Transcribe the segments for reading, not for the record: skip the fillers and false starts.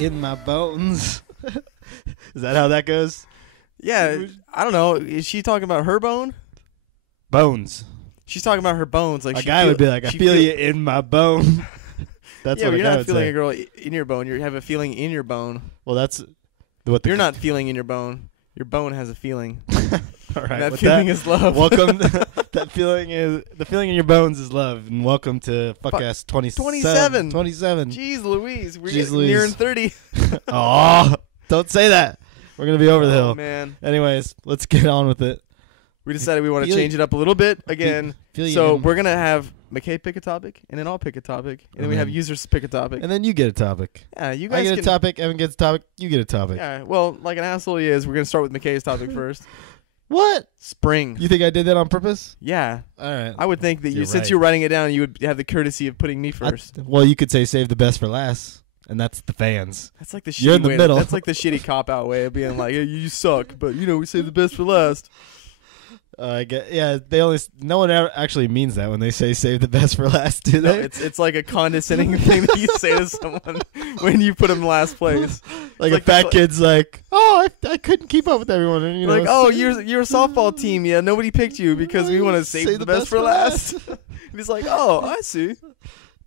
in my bones. Is that how that goes? Yeah, I don't know. Is she talking about her bone? Bones. She's talking about her bones. Like a guy would be like, I feel you in my bone. That's what but a you're guy not would feeling say. a girl in your bone. You have a feeling in your bone. Well, that's what you're not feeling in your bone. Your bone has a feeling. All right, that feeling is love. Welcome. The feeling in your bones is love, and welcome to Fuckcast 27. 27. Jeez Louise, we're Jeez nearing 30. Oh, don't say that. We're gonna be over the hill. Man. Anyways, let's get on with it. We decided we want to change it up a little bit again. So we're gonna have McKay pick a topic, and then I'll pick a topic, and then we have users pick a topic, and then you get a topic. Yeah, you guys. I get a topic. Evan gets a topic. You get a topic. Yeah. Well, like an asshole he is, we're gonna start with McKay's topic first. What? Spring. You think I did that on purpose? Yeah. All right. I would think that since you're writing it down, you would have the courtesy of putting me first. Well, you could say save the best for last, and that's the fans. That's like the You're in the middle. That's like the shitty cop out way of being like, hey, you suck, but we save the best for last. I get. Yeah, no one ever actually means that when they say save the best for last, do they? No, it's like a condescending thing that you say to someone when you put them last place. Like a fat kid's like, oh, I couldn't keep up with everyone. And, like, oh, you're a softball team. Yeah, nobody picked you because we want to save the best for last. He's like, oh, I see.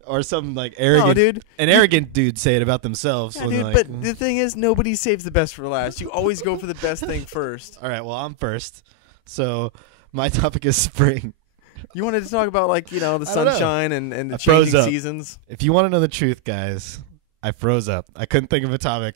Or some like arrogant, no, dude. An arrogant dude say it about themselves. Yeah, when dude, like, but the thing is, nobody saves the best for last. You always go for the best thing first. All right, well, I'm first. So my topic is spring. You wanted to talk about the sunshine and the changing seasons. If you want to know the truth, guys, I froze up. I couldn't think of a topic,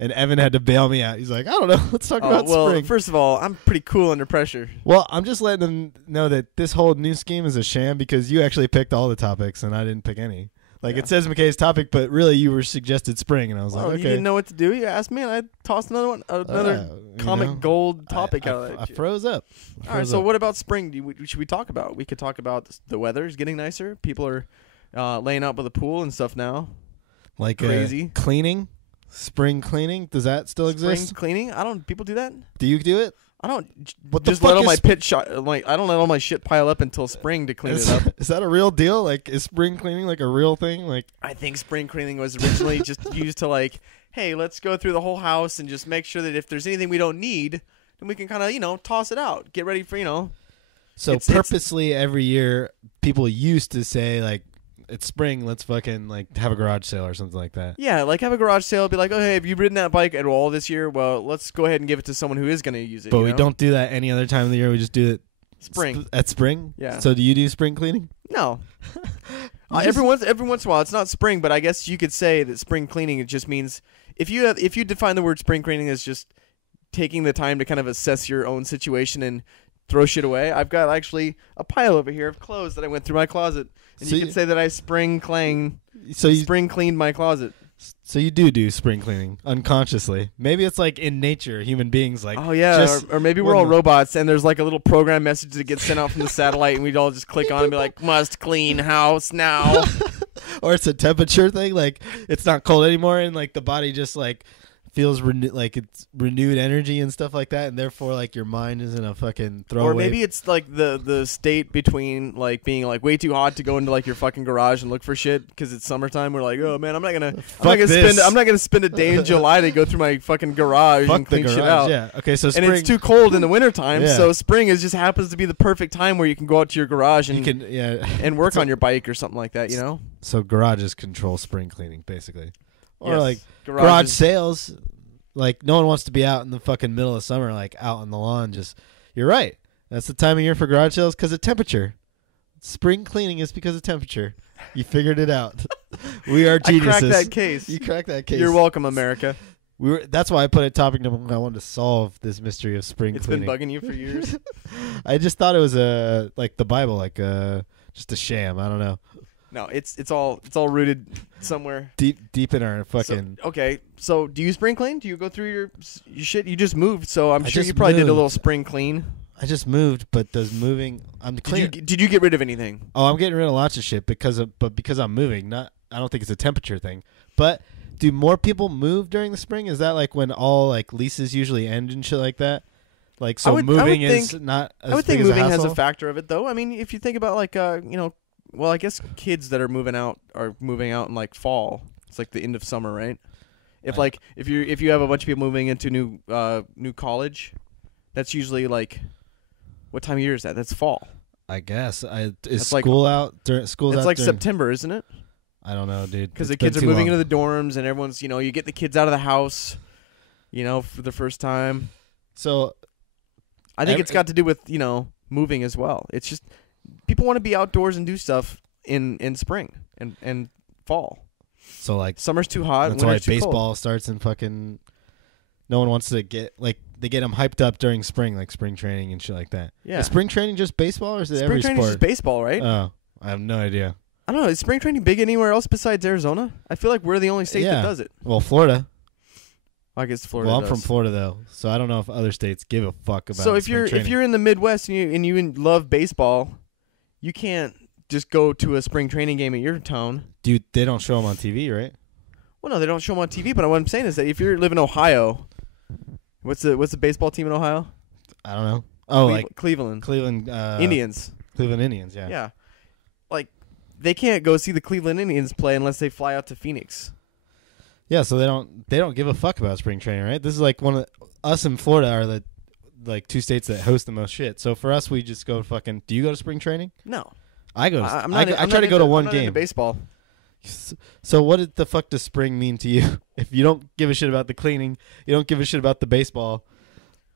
and Evan had to bail me out. He's like, I don't know. Let's talk about spring. First of all, I'm pretty cool under pressure. Well, I'm just letting them know that this whole new scheme is a sham because you actually picked all the topics and I didn't pick any. It says McKay's topic, but really you were suggested spring, and I was like, okay. You didn't know what to do. You asked me, and I tossed another comic gold topic out. I froze up. All right, so what about spring? Should we talk about? We could talk about the weather's getting nicer. People are laying out by the pool and stuff now. Like crazy cleaning, spring cleaning. Does that still exist? Spring cleaning? People do that? Do you do it? I don't just let all my I don't let all my shit pile up until spring to clean it up. Is that a real deal? Like, is spring cleaning like a real thing? Like, I think spring cleaning was originally just used to hey, let's go through the whole house and just make sure that if there's anything we don't need, then we can kind of toss it out, get ready for So purposely every year, people used to say it's spring, let's fucking have a garage sale or something like that. Yeah, have a garage sale. Be like, oh, hey, have you ridden that bike at all this year? Well, let's go ahead and give it to someone who is going to use it. But we don't do that any other time of the year. We just do it spring. At spring? Yeah. So do you do spring cleaning? No. Every once in a while, it's not spring, but I guess you could say that spring cleaning, it just means if you define the word spring cleaning as just taking the time to kind of assess your own situation and throw shit away. I've got actually a pile over here of clothes that I went through my closet. And you could say that I spring cleaned my closet. So you do spring cleaning unconsciously. Maybe it's in nature, human beings oh yeah, or maybe we're all robots and there's a little program message that gets sent out from the satellite and we'd all just click on it and be like, must clean house now. Or it's a temperature thing, it's not cold anymore and the body just feels it's renewed energy and stuff like that, and therefore your mind is in a fucking throwaway. Or maybe it's the state between being way too hot to go into your fucking garage and look for shit because it's summertime. We're like, oh man, I'm not gonna spend a day in July to go through my fucking garage and clean shit out. Yeah. Okay. So spring, and it's too cold in the wintertime, so spring just happens to be the perfect time where you can go out to your garage and and work on your bike or something like that. So garages control spring cleaning basically. Or yes. Garage sales, no one wants to be out in the fucking middle of summer, out on the lawn. You're right. That's the time of year for garage sales because of temperature. Spring cleaning is because of temperature. You figured it out. We are geniuses. I cracked that case. You cracked that case. You're welcome, America. That's why I put a topic number one. I wanted to solve this mystery of spring cleaning. It's been bugging you for years. I just thought it was the Bible, just a sham. I don't know. No, it's all rooted somewhere deep in our fucking. So do you spring clean? Do you go through your shit? You just moved, so I'm sure you probably did a little spring clean. I just moved, but does moving? Did you get rid of anything? Oh, I'm getting rid of lots of shit because I'm moving. I don't think it's a temperature thing. But do more people move during the spring? Is that when all leases usually end and shit like that? Moving is not. I would think moving has a factor of it, though. I mean, if you think about well, I guess kids that are moving out in fall. It's the end of summer, right? If you have a bunch of people moving into new college, that's usually like, what time of year is that? That's fall. I guess. Is that's school out? School's it's out like during, September, isn't it? I don't know, dude. Because the kids are moving into the dorms, and everyone's, you get the kids out of the house, for the first time. So I think it's got to do with, moving as well. It's just people want to be outdoors and do stuff in spring and fall. So like summer's too hot. That's why winter's too baseball cold. starts in fucking. No one wants to get they get them hyped up during spring, like spring training and shit like that. Yeah. Is spring training just baseball, or is it every sport? Spring training is just baseball, right? Oh, I have no idea. I don't know. Is spring training big anywhere else besides Arizona? I feel like we're the only state that does it. Well, Florida. I guess Florida. Well, I'm from Florida though, so I don't know if other states give a fuck about. So if spring training. you're in the Midwest and you love baseball, you can't just go to a spring training game at your town. Dude, they don't show them on TV, right? Well, no, they don't show them on TV. But what I'm saying is that if you live in Ohio, what's the baseball team in Ohio? I don't know. Oh, like Cleveland Indians. Cleveland Indians, yeah. Yeah, like they can't go see the Cleveland Indians play unless they fly out to Phoenix. Yeah, so they don't give a fuck about spring training, right? This is like us in Florida are the like two states that host the most shit. So for us, we just go fucking. Do you go to spring training? No, I go. I try to go to one I'm not game. into baseball. So what the fuck does spring mean to you? If you don't give a shit about the cleaning, you don't give a shit about the baseball.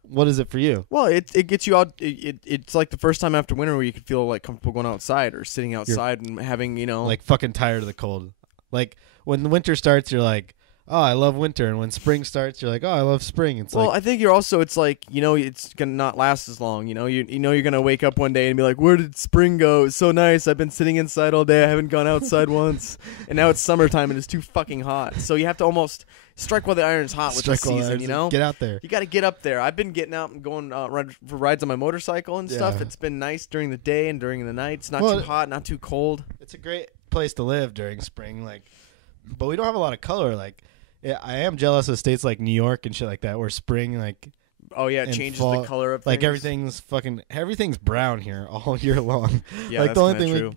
What is it for you? Well, it gets you out. It's like the first time after winter where you could feel like comfortable going outside or sitting outside and having like fucking tired of the cold. Like when the winter starts, you're like, oh, I love winter, and when spring starts, you're like, oh, I love spring. It's I think you're also. It's like it's gonna not last as long. You're gonna wake up one day and be like, where did spring go? It's so nice. I've been sitting inside all day. I haven't gone outside once, and now it's summertime and it's too fucking hot. So you have to almost strike while the iron's hot with the season. Get out there. You got to get up there. I've been getting out and going for rides on my motorcycle and stuff. It's been nice during the day and during the night. It's not too hot, not too cold. It's a great place to live during spring, but we don't have a lot of color. Yeah, I am jealous of states like New York and shit like that, where spring it changes fall, the color of like things. everything's brown here all year long. Yeah, like that's the only thing true.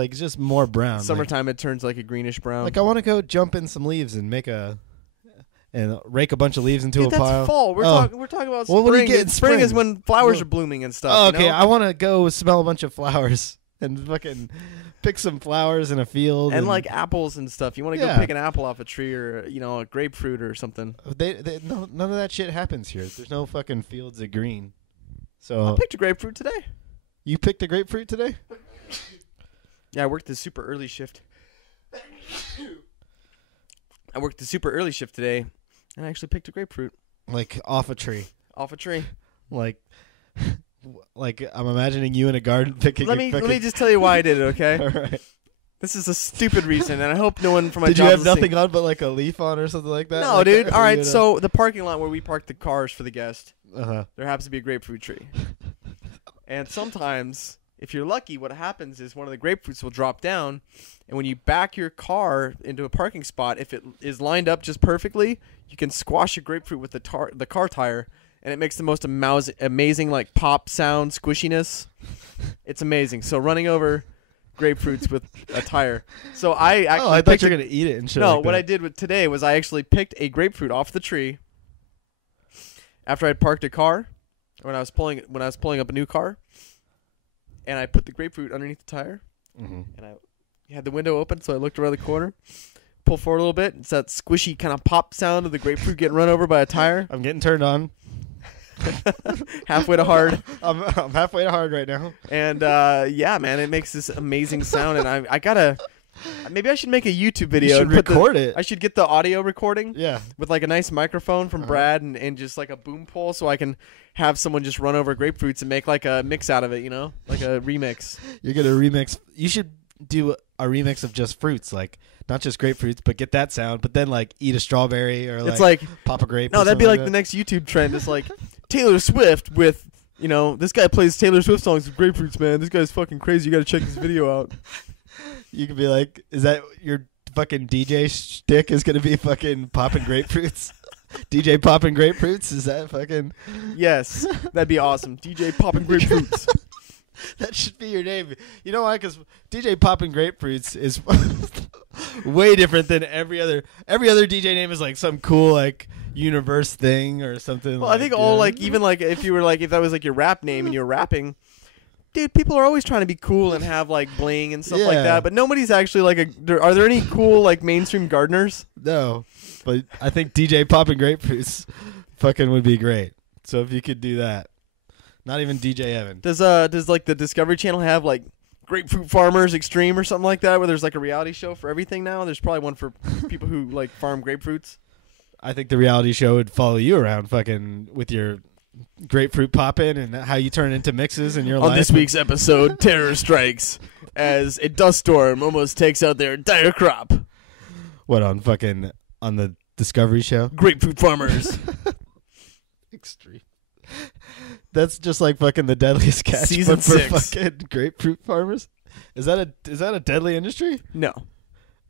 it's just more brown. Summertime it turns like a greenish brown. Like I want to go jump in some leaves and rake a bunch of leaves into a that's pile. Fall. We're talking about spring. What do you get in spring is when flowers are blooming and stuff. Oh, okay, I want to go smell a bunch of flowers and fucking pick some flowers in a field and like apples and stuff. You want to go pick an apple off a tree or a grapefruit or something. None of that shit happens here. There's no fucking fields of green. So I picked a grapefruit today. You picked a grapefruit today? Yeah, I worked the super early shift. Today, and I actually picked a grapefruit. Like off a tree. Off a tree. Like I'm imagining you in a garden picking. Let me just tell you why I did it, okay? All right. This is a stupid reason, and I hope no one from my job. Did you have nothing listening. on but like a leaf on or something like that? No, dude. All right, so the parking lot where we parked the cars for the guest, there happens to be a grapefruit tree. And sometimes, if you're lucky, what happens is one of the grapefruits will drop down, and when you back your car into a parking spot, if it is lined up just perfectly, you can squash a grapefruit with the car tire, and it makes the most amazing like pop sound squishiness. It's amazing. So running over grapefruits with a tire. So I actually I thought you were gonna eat it and shit. No, like what that. I did today was I actually picked a grapefruit off the tree after I'd parked a car when I was pulling up a new car, and I put the grapefruit underneath the tire, and I had the window open, so I looked around the corner, pull forward a little bit. It's that squishy kind of pop sound of the grapefruit getting run over by a tire. I'm getting turned on. Halfway to hard. I'm halfway to hard right now. And yeah, man, it makes this amazing sound, and I gotta. Maybe I should make a YouTube video. You should record it. I should get the audio recording. Yeah. With like a nice microphone from Brad and just like a boom pole, so I can have someone just run over grapefruits and make like a mix out of it. Like a remix. You're gonna remix. You should do a remix of just fruits, like not just grapefruits, but get that sound. But then like eat a strawberry or it's like pop a grape. No, that'd be like that. the next YouTube trend. It's like Taylor Swift with. This guy plays Taylor Swift songs with grapefruits, man. This guy's fucking crazy. You got to check this video out. You could be like, is that your fucking DJ shtick is going to be fucking popping grapefruits? DJ popping grapefruits? Is that fucking... Yes, that'd be awesome. DJ popping grapefruits. That should be your name. You know why? Because DJ popping grapefruits is... way different than every other DJ name is like some cool like universe thing or something. Well, I think all like even like if you were like if that was like your rap name and you're rapping, dude, people are always trying to be cool and have like bling and stuff like that. But nobody's actually like are there any cool like mainstream gardeners? No, but I think DJ Poppin' Grapefruits fucking would be great. So if you could do that, not even DJ Evan. Does like the Discovery Channel have like Grapefruit Farmers Extreme or something like that, where there's like a reality show for everything now? There's probably one for people who like farm grapefruits. I think the reality show would follow you around fucking with your grapefruit poppin' and how you turn into mixes in your life. On this week's episode, terror strikes as a dust storm almost takes out their entire crop. What, on the Discovery show? Grapefruit Farmers. Extreme. That's just like fucking the deadliest catch Season but for 6. fucking grapefruit farmers. Is that a deadly industry? No.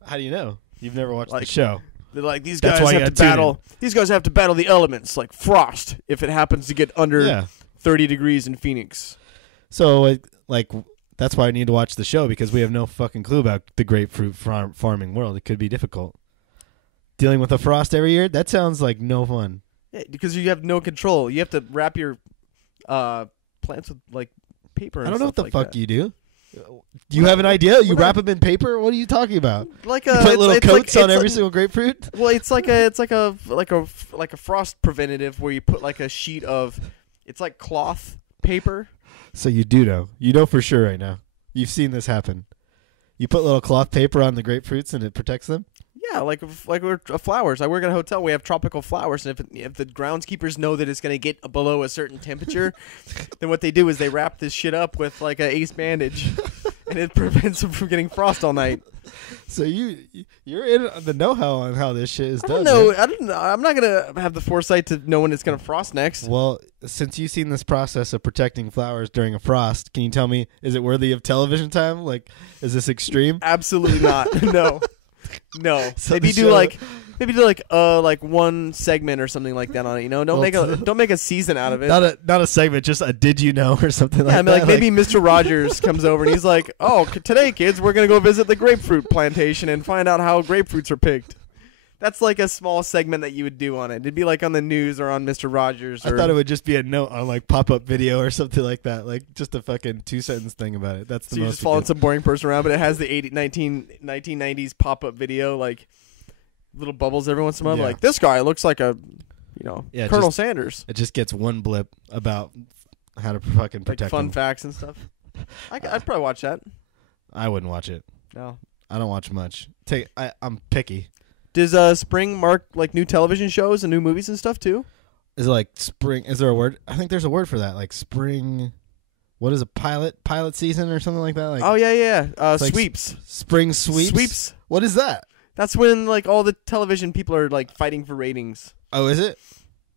How do you know? You've never watched Like, the show. They're like these That's guys why you have to gotta tune battle. These guys have to battle the elements like frost if it happens to get under 30 degrees in Phoenix. So like that's why I need to watch the show, because we have no fucking clue about the grapefruit farming world. It could be difficult. Dealing with the frost every year, that sounds like no fun. Yeah, because you have no control. You have to wrap your plants with like paper. And I don't know what the like fuck that. you do. You have an idea? You wrap them in paper? What are you talking about? Like you put little coats on every single grapefruit? Well, it's like a frost preventative where you put like a sheet of, it's like cloth paper. So you do know. You know for sure right now. You've seen this happen. You put little cloth paper on the grapefruits and it protects them? Yeah, like we're flowers. I work at a hotel. We have tropical flowers, and if the groundskeepers know that it's going to get below a certain temperature, then what they do is they wrap this shit up with like an ace bandage, and it prevents them from getting frost all night. So you're in the know-how on how this shit is done. I don't know. I'm not gonna have the foresight to know when it's gonna frost next. Well, since you've seen this process of protecting flowers during a frost, can you tell me, is it worthy of television time? Like, is this extreme? Absolutely not. No. So maybe do like one segment or something like that on it. You know, don't make a season out of it. Not a segment, just a did you know or something like that. Yeah, maybe Mr. Rogers comes over and he's like, "Oh, today, kids, we're gonna go visit the grapefruit plantation and find out how grapefruits are picked." That's like a small segment that you would do on it. It'd be like on the news or on Mr. Rogers. I thought it would just be a note on like pop-up video or something like that, like just a fucking 2-sentence thing about it. That's the so most. You just following some boring person around, but it has the 1990s pop-up video, like little bubbles every once in a while. Yeah. Like, this guy looks like a, Colonel Sanders. It just gets one blip about how to fucking protect like fun them. facts and stuff. I'd probably watch that. I wouldn't watch it. No, I don't watch much. I'm picky. Does spring mark like new television shows and new movies and stuff too? Is it like spring? Is there a word? I think there's a word for that. Like spring. What is a pilot season or something like that? Like, oh yeah. like sweeps. Spring sweeps. Sweeps. What is that? That's when like all the television people are like fighting for ratings. Oh, is it?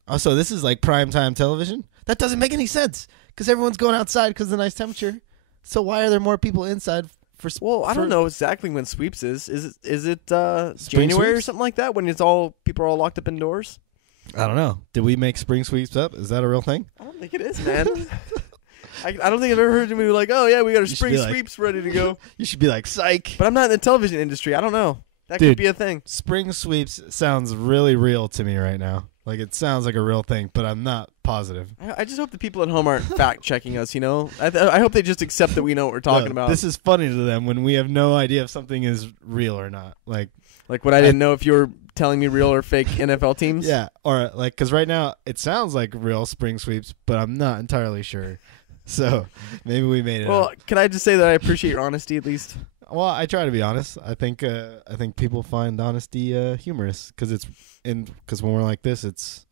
Oh, so this is like primetime television? That doesn't make any sense because everyone's going outside because of the nice temperature. So why are there more people inside? I don't know exactly when sweeps is. Is it January sweeps? or something like that when people are all locked up indoors? I don't know. Did we make spring sweeps up? Is that a real thing? I don't think it is, man. I don't think I've ever heard anybody like, oh yeah, we got our spring sweeps ready to go. You should be like, psych. But I'm not in the television industry. I don't know. That could be a thing. Spring sweeps sounds really real to me right now. Like, it sounds like a real thing, but I'm not positive. I just hope the people at home aren't fact-checking us, I hope they just accept that we know what we're talking about. This is funny to them when we have no idea if something is real or not. Like when I didn't know if you were telling me real or fake NFL teams? Yeah, or like, because right now it sounds like real spring sweeps, but I'm not entirely sure. So maybe we made it Well, up. can I just say that I appreciate your honesty at least? Well, I try to be honest. I think people find honesty humorous because when we're like this, it's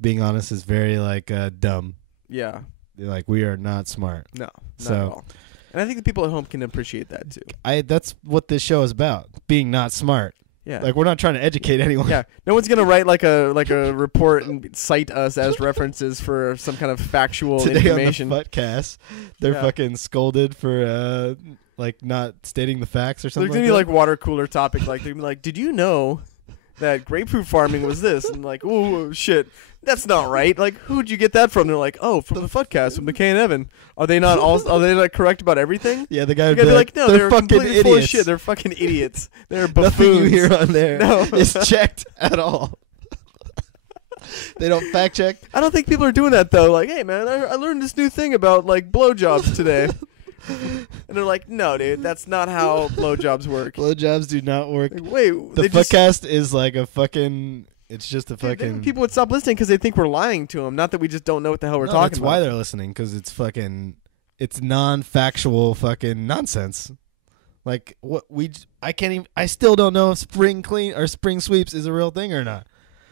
being honest is very like dumb. Yeah. Like, we are not smart. No, not at all. And I think the people at home can appreciate that too. That's what this show is about, being not smart. Yeah. Like, we're not trying to educate anyone. Yeah. No one's gonna wite like a report and cite us as references for some kind of factual information. On the Fuckcast, they're fucking scolded for like not stating the facts or something. There's gonna be like water cooler topic. Like they're gonna be like, did you know that grapefruit farming was this, and like, oh shit, that's not right. Like, who'd you get that from? They're like, oh, from the Fuckcast with McKay and Evan. Are they not correct about everything? Yeah, the guy would be like, no, they're fucking completely idiots. full of shit. They're fucking idiots. They're buffoons. Nothing you hear on there No. is checked at all. They don't fact check. I don't think people are doing that though. Like, hey man, I learned this new thing about like blowjobs today. And they're like, no, dude, that's not how blowjobs work. Blowjobs do not work. Like, wait, The Fuckcast is like a fucking. It's just a fucking. Dude, people would stop listening because they think we're lying to them. Not that we just don't know what the hell we're talking That's about. why they're listening, because it's fucking. It's non-factual fucking nonsense. Like what I can't even. I still don't know if spring clean or spring sweeps is a real thing or not.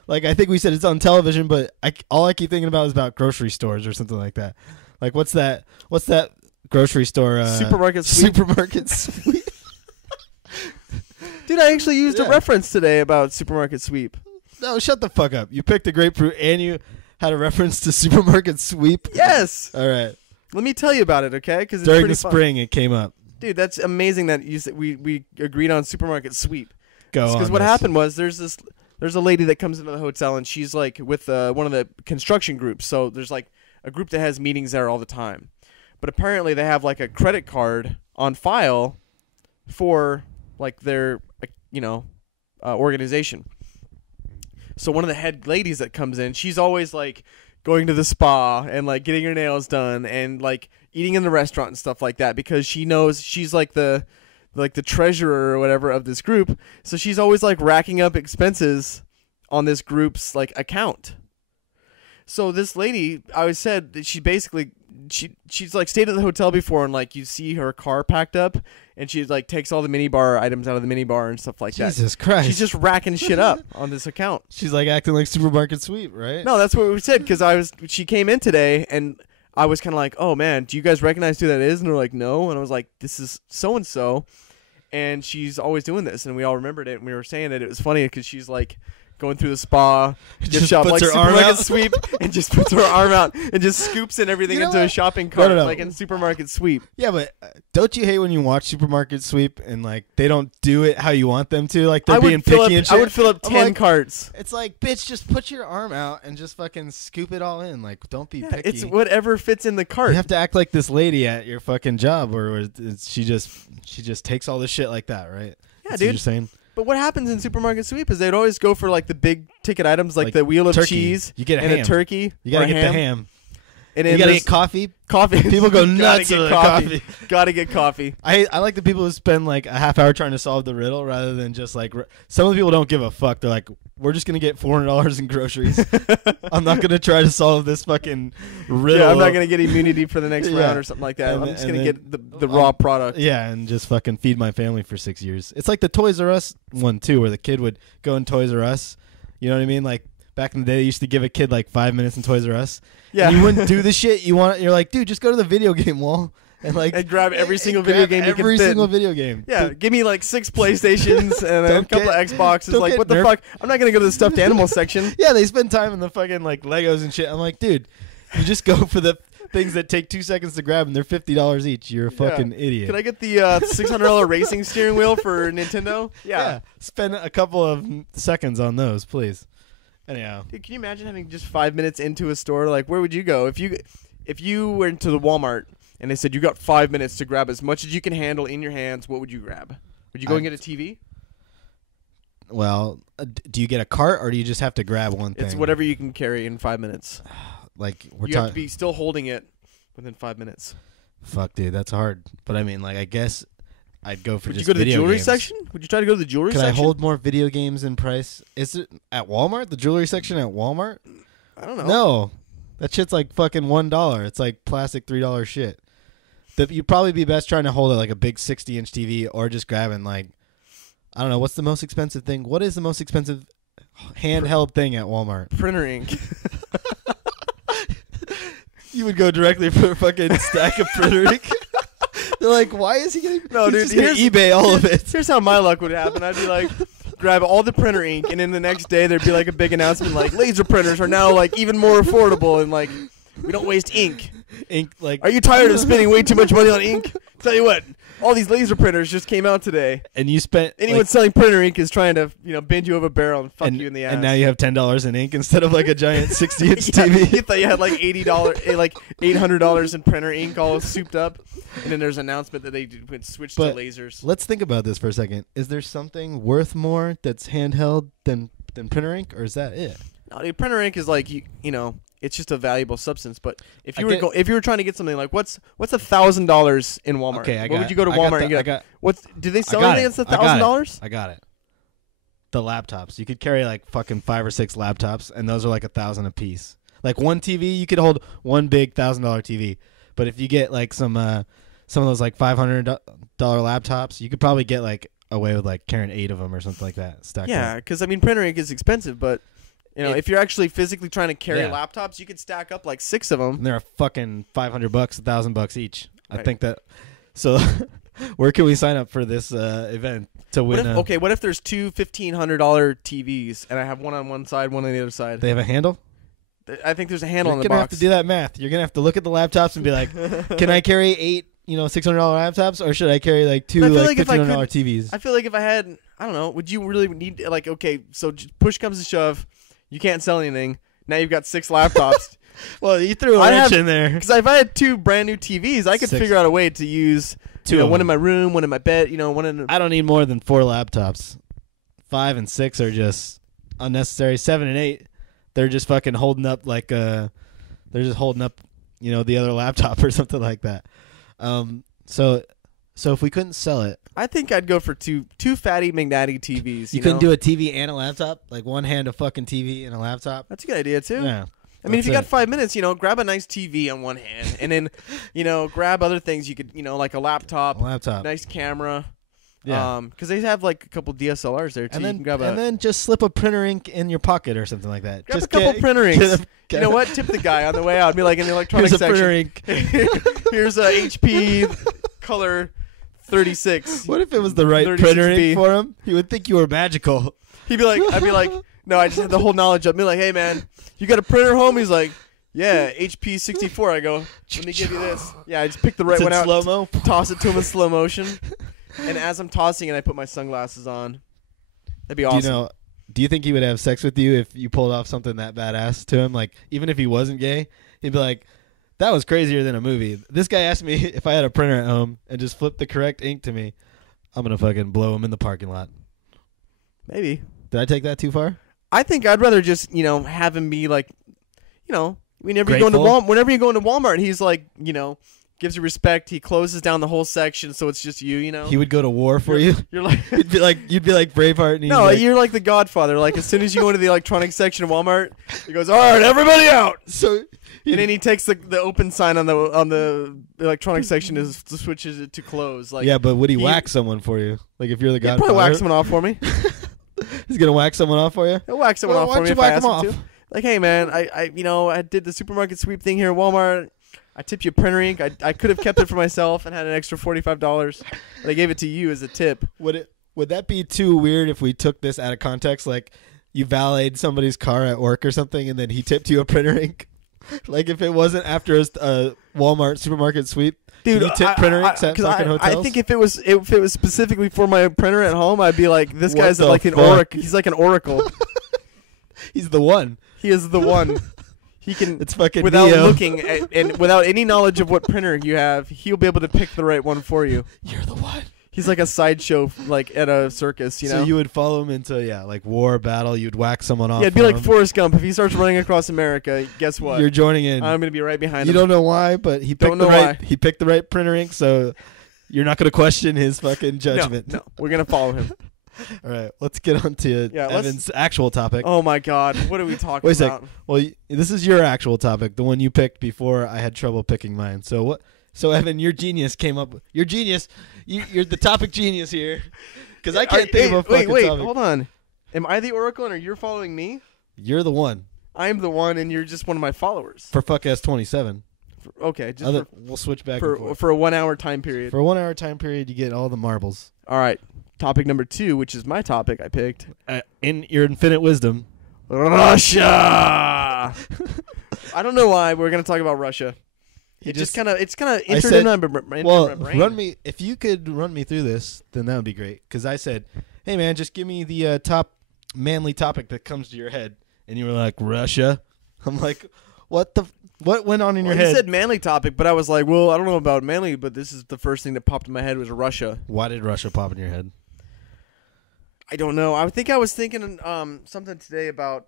Like I think we said it's on television, but all I keep thinking about is about grocery stores or something like that. Like what's that? What's that grocery store? Supermarket sweep. Supermarket sweep. Dude, I actually used a reference today about supermarket sweep. No, shut the fuck up. You picked a grapefruit and you had a reference to supermarket sweep? Yes. All right. Let me tell you about it, okay? Because during the spring it came up. Dude, that's amazing that you said we agreed on supermarket sweep. Go on. Because what happened was there's a lady that comes into the hotel and she's like with one of the construction groups. So there's like a group that has meetings there all the time. But apparently they have like a credit card on file for like their organization. So one of the head ladies that comes in, she's always like going to the spa and like getting her nails done and like eating in the restaurant and stuff like that because she knows she's like the treasurer or whatever of this group. So she's always like racking up expenses on this group's like account. So this lady, I always said that she's like stayed at the hotel before and like you see her car packed up and she like takes all the minibar items out of the minibar and stuff like that. Jesus Christ. She's just racking shit up on this account. She's like acting like supermarket sweep, right? No, that's what we said because she came in today and I was kind of like, oh man, do you guys recognize who that is? And they're like, no. And I was like, this is so-and-so. And she's always doing this. And we all remembered it. And we were saying that it was funny because she's like going through the spa, just shop puts like her arm supermarket out. sweep, and just puts her arm out and just scoops in everything into a shopping cart, No. like in supermarket sweep. Yeah, but don't you hate when you watch supermarket sweep and like they don't do it how you want them to? Like they're being picky and shit. I would fill up 10 carts. It's like, bitch, just put your arm out and just fucking scoop it all in. Like, don't be picky. It's whatever fits in the cart. You have to act like this lady at your fucking job, where she just takes all this shit like that, right? Yeah, That's dude. what you're saying. But what happens in supermarket sweep is they'd always go for like the big ticket items, like the wheel of turkey. cheese, You get a and ham. a turkey. You gotta or a get the ham. And You gotta get coffee. Coffee. People go Gotta nuts get over coffee. coffee. Gotta get coffee. I like the people who spend like a half hour trying to solve the riddle rather than just like some of the people don't give a fuck. They're like, we're just gonna get $400 in groceries. I'm not gonna try to solve this fucking riddle. Yeah, I'm not gonna get immunity for the next Yeah. round or something like that. And I'm then- just gonna and get the raw product. Yeah, and just fucking feed my family for 6 years. It's like the Toys R Us one too, where the kid would go in Toys R Us. You know what I mean? Like back in the day, they used to give a kid like 5 minutes in Toys R Us. Yeah. And you wouldn't do the shit you want. You're like, dude, just go to the video game wall and like And grab every single grab video game you can every fit. single video game. Yeah, Dude, give me like 6 PlayStations and a Don't couple get- of Xboxes. don't Like, get what the nerf- fuck? I'm not gonna go to the stuffed animal section. yeah, they spend time in the fucking like Legos and shit. I'm like, dude, you just go for the things that take 2 seconds to grab and they're $50 each. You're a fucking idiot. Can I get the $600 racing steering wheel for Nintendo? Yeah. Spend a couple of seconds on those, please. Anyhow. Dude, can you imagine having just 5 minutes into a store? Like, where would you go if you were into the Walmart and they said you got 5 minutes to grab as much as you can handle in your hands? What would you grab? Would you go and get a TV? Well, do you get a cart or do you just have to grab one thing? It's whatever you can carry in 5 minutes. Like we're You have to talking. be still holding it within 5 minutes. Fuck, dude, that's hard. But I mean, like, I guess I'd go for Would you just go to the video jewelry games. section? Would you try to go to the jewelry Could section? I hold more video games in price? Is it at Walmart? The jewelry section at Walmart? I don't know. No, that shit's like fucking $1. It's like plastic $3 shit. You'd probably be best trying to hold it like a big 60-inch TV or just grabbing like, I don't know, what's the most expensive thing? What is the most expensive handheld thing at Walmart? Printer ink. You would go directly for a fucking stack of printer ink. They're like, why is he getting? No, dude, He's just gonna here's- eBay all of it. Here's how my luck would happen. I'd be like, grab all the printer ink, and then the next day there'd be like a big announcement like laser printers are now like even more affordable, and like we don't waste ink. Ink, like, Are you tired of spending way too much money on ink? Tell you what, all these laser printers just came out today. And you spent anyone selling printer ink is trying to bend you over a barrel and fuck you in the ass. And now you have $10 in ink instead of like a giant 60-inch TV. You thought you had like like $800 in printer ink all souped up, and then there's an announcement that they would switch to lasers. Let's think about this for a second. Is there something worth more that's handheld than printer ink, or is that it? No, dude, printer ink is like it's just a valuable substance. But if you were trying to get something like what's $1,000 in Walmart? Okay, would you go to Walmart and get? Do they sell anything that's $1,000? I got it. The laptops. You could carry like fucking 5 or 6 laptops, and those are like $1,000 a piece. Like one TV, you could hold one big $1,000 TV. But if you get like some of those like $500 laptops, you could probably get like away with like carrying 8 of them or something like that. Yeah, because I mean, printer ink is expensive, but if you're actually physically trying to carry laptops, you could stack up like 6 of them. And they're fucking $500, $1,000 each. Right. I think that. So, where can we sign up for this event to win? What if there's 2 $1,500 TVs and I have one on one side, one on the other side? They have a handle? I think there's a handle on the box. You're gonna have to do that math. You're gonna have to look at the laptops and be like, can I carry 8? $600 laptops, or should I carry like 2 like $1,500 TVs? I feel like if I had, I don't know, would you really need so push comes to shove, you can't sell anything. Now you've got 6 laptops. Well, you threw a wrench in there. Because if I had 2 brand new TVs, I could figure out a way to use 2, one in my room, one in my bed, one in. I don't need more than 4 laptops. 5 and 6 are just unnecessary. 7 and 8, they're just fucking holding up like they're just holding up, the other laptop or something like that. So if we couldn't sell it, I think I'd go for two fatty McNatty TVs. You couldn't do a TV and a laptop, like one hand a fucking TV and a laptop. That's a good idea too. Yeah. I mean, if you got 5 minutes, grab a nice TV on one hand, and then, grab other things. You could, like a laptop, nice camera. Yeah. Because they have like a couple DSLRs there too. And then just slip a printer ink in your pocket or something like that. Grab a couple printer inks. You know what? Tip the guy on the way out. Be like in the electronics section. Here's a printer ink. Here's a HP color 36. What if it was the right printer ink for him? He would think you were magical. I'd be like, no, I just had the whole knowledge. I'd be like, hey man, you got a printer home? He's like, yeah, HP 64. I go, let me give you this. Yeah, I just picked the right one out. Slow-mo? Toss it to him in slow motion. And as I'm tossing it, I put my sunglasses on. That'd be awesome. Do you think he would have sex with you if you pulled off something that badass to him? Like, even if he wasn't gay, he'd be like, that was crazier than a movie. This guy asked me if I had a printer at home and just flipped the correct ink to me. I'm going to fucking blow him in the parking lot. Maybe. Did I take that too far? I think I'd rather just, have him be like, whenever you Grateful? go into Walmart, he's like, gives you respect. He closes down the whole section, so it's just you. He would go to war for you. You're like you'd be like Braveheart. And no, you're like the Godfather. Like as soon as you go into the electronics section of Walmart, he goes, "All right, everybody out." So, and then he takes the open sign on the electronics section and switches it to close. Like yeah, but would he whack someone for you? Like if you're the Godfather, he'd probably whack someone off for me. He's gonna whack someone off for you. He'll whack someone off for me if I ask him to. Like, hey man, I did the supermarket sweep thing here at Walmart. I tipped you a printer ink. I could have kept it for myself and had an extra $45. And I gave it to you as a tip. Would that be too weird if we took this out of context? Like you valeted somebody's car at work or something, and then he tipped you a printer ink. Like if it wasn't after a Walmart supermarket sweep, dude, you tip printer inks at fucking hotels. I think if it was specifically for my printer at home, I'd be like, this guy's like an oracle. He's like an oracle. He's the one. He is the one. He can, it's fucking without Neo. looking at, and without any knowledge of what printer you have, he'll be able to pick the right one for you. You're the one. He's like a sideshow, like at a circus, So you would follow him into like war, battle. You'd whack someone off. Yeah, it'd be like Forrest Gump. If he starts running across America, guess what? You're joining in. I'm gonna be right behind him. You don't know why, but he picked He picked the right printer ink, so you're not gonna question his fucking judgment. No, we're gonna follow him. All right, let's get on to Evan's actual topic. Oh my God, what are we talking about? Wait a sec. Well, this is your actual topic, the one you picked before I had trouble picking mine. So what? So Evan, your genius came up. Your genius, you're the topic genius here, because I can't think of a fucking topic. Wait, hold on. Am I the oracle and are you following me? You're the one. I'm the one, and you're just one of my followers. For Fuckcast 27. Okay, we'll switch back for a 1 hour time period. For a 1 hour time period, you get all the marbles. All right. Topic number 2, which is my topic I picked. In your infinite wisdom. Russia! I don't know why we're going to talk about Russia. It's kind of I entered said, into my well, brain. if you could run me through this, then that would be great. Because I said, hey, man, just give me the top manly topic that comes to your head. And you were like, Russia. I'm like, what went on in your head? You said manly topic, but I was like, well, I don't know about manly, but this is the first thing that popped in my head was Russia. Why did Russia pop in your head? I don't know. I think I was thinking something today about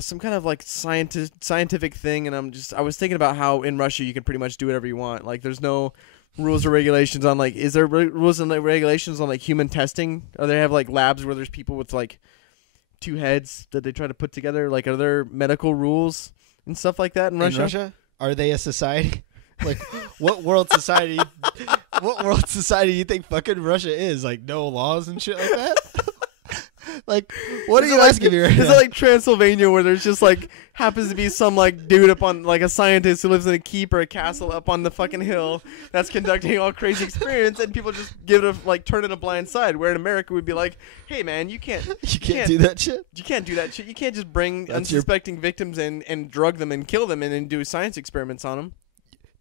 some kind of like scientific thing, and I was thinking about how in Russia you can pretty much do whatever you want. Like, there's no rules or regulations on like, is there rules and regulations on like human testing? Or they have like labs where there's people with like 2 heads that they try to put together? Like, are there medical rules and stuff like that in Russia? In Russia? Are they a society? Like, what world society? What world society do you think fucking Russia is? Like, no laws and shit like that? Like, what are you asking me right now? Is it like Transylvania where there's just like happens to be some like dude up on like a scientist who lives in a keep or a castle up on the fucking hill that's conducting all crazy experiments, and people just give it a like turn it a blind side? Where in America we'd be like, hey man, you can't do that shit. You can't do that shit. You can't just bring unsuspecting victims and drug them and kill them and then do science experiments on them.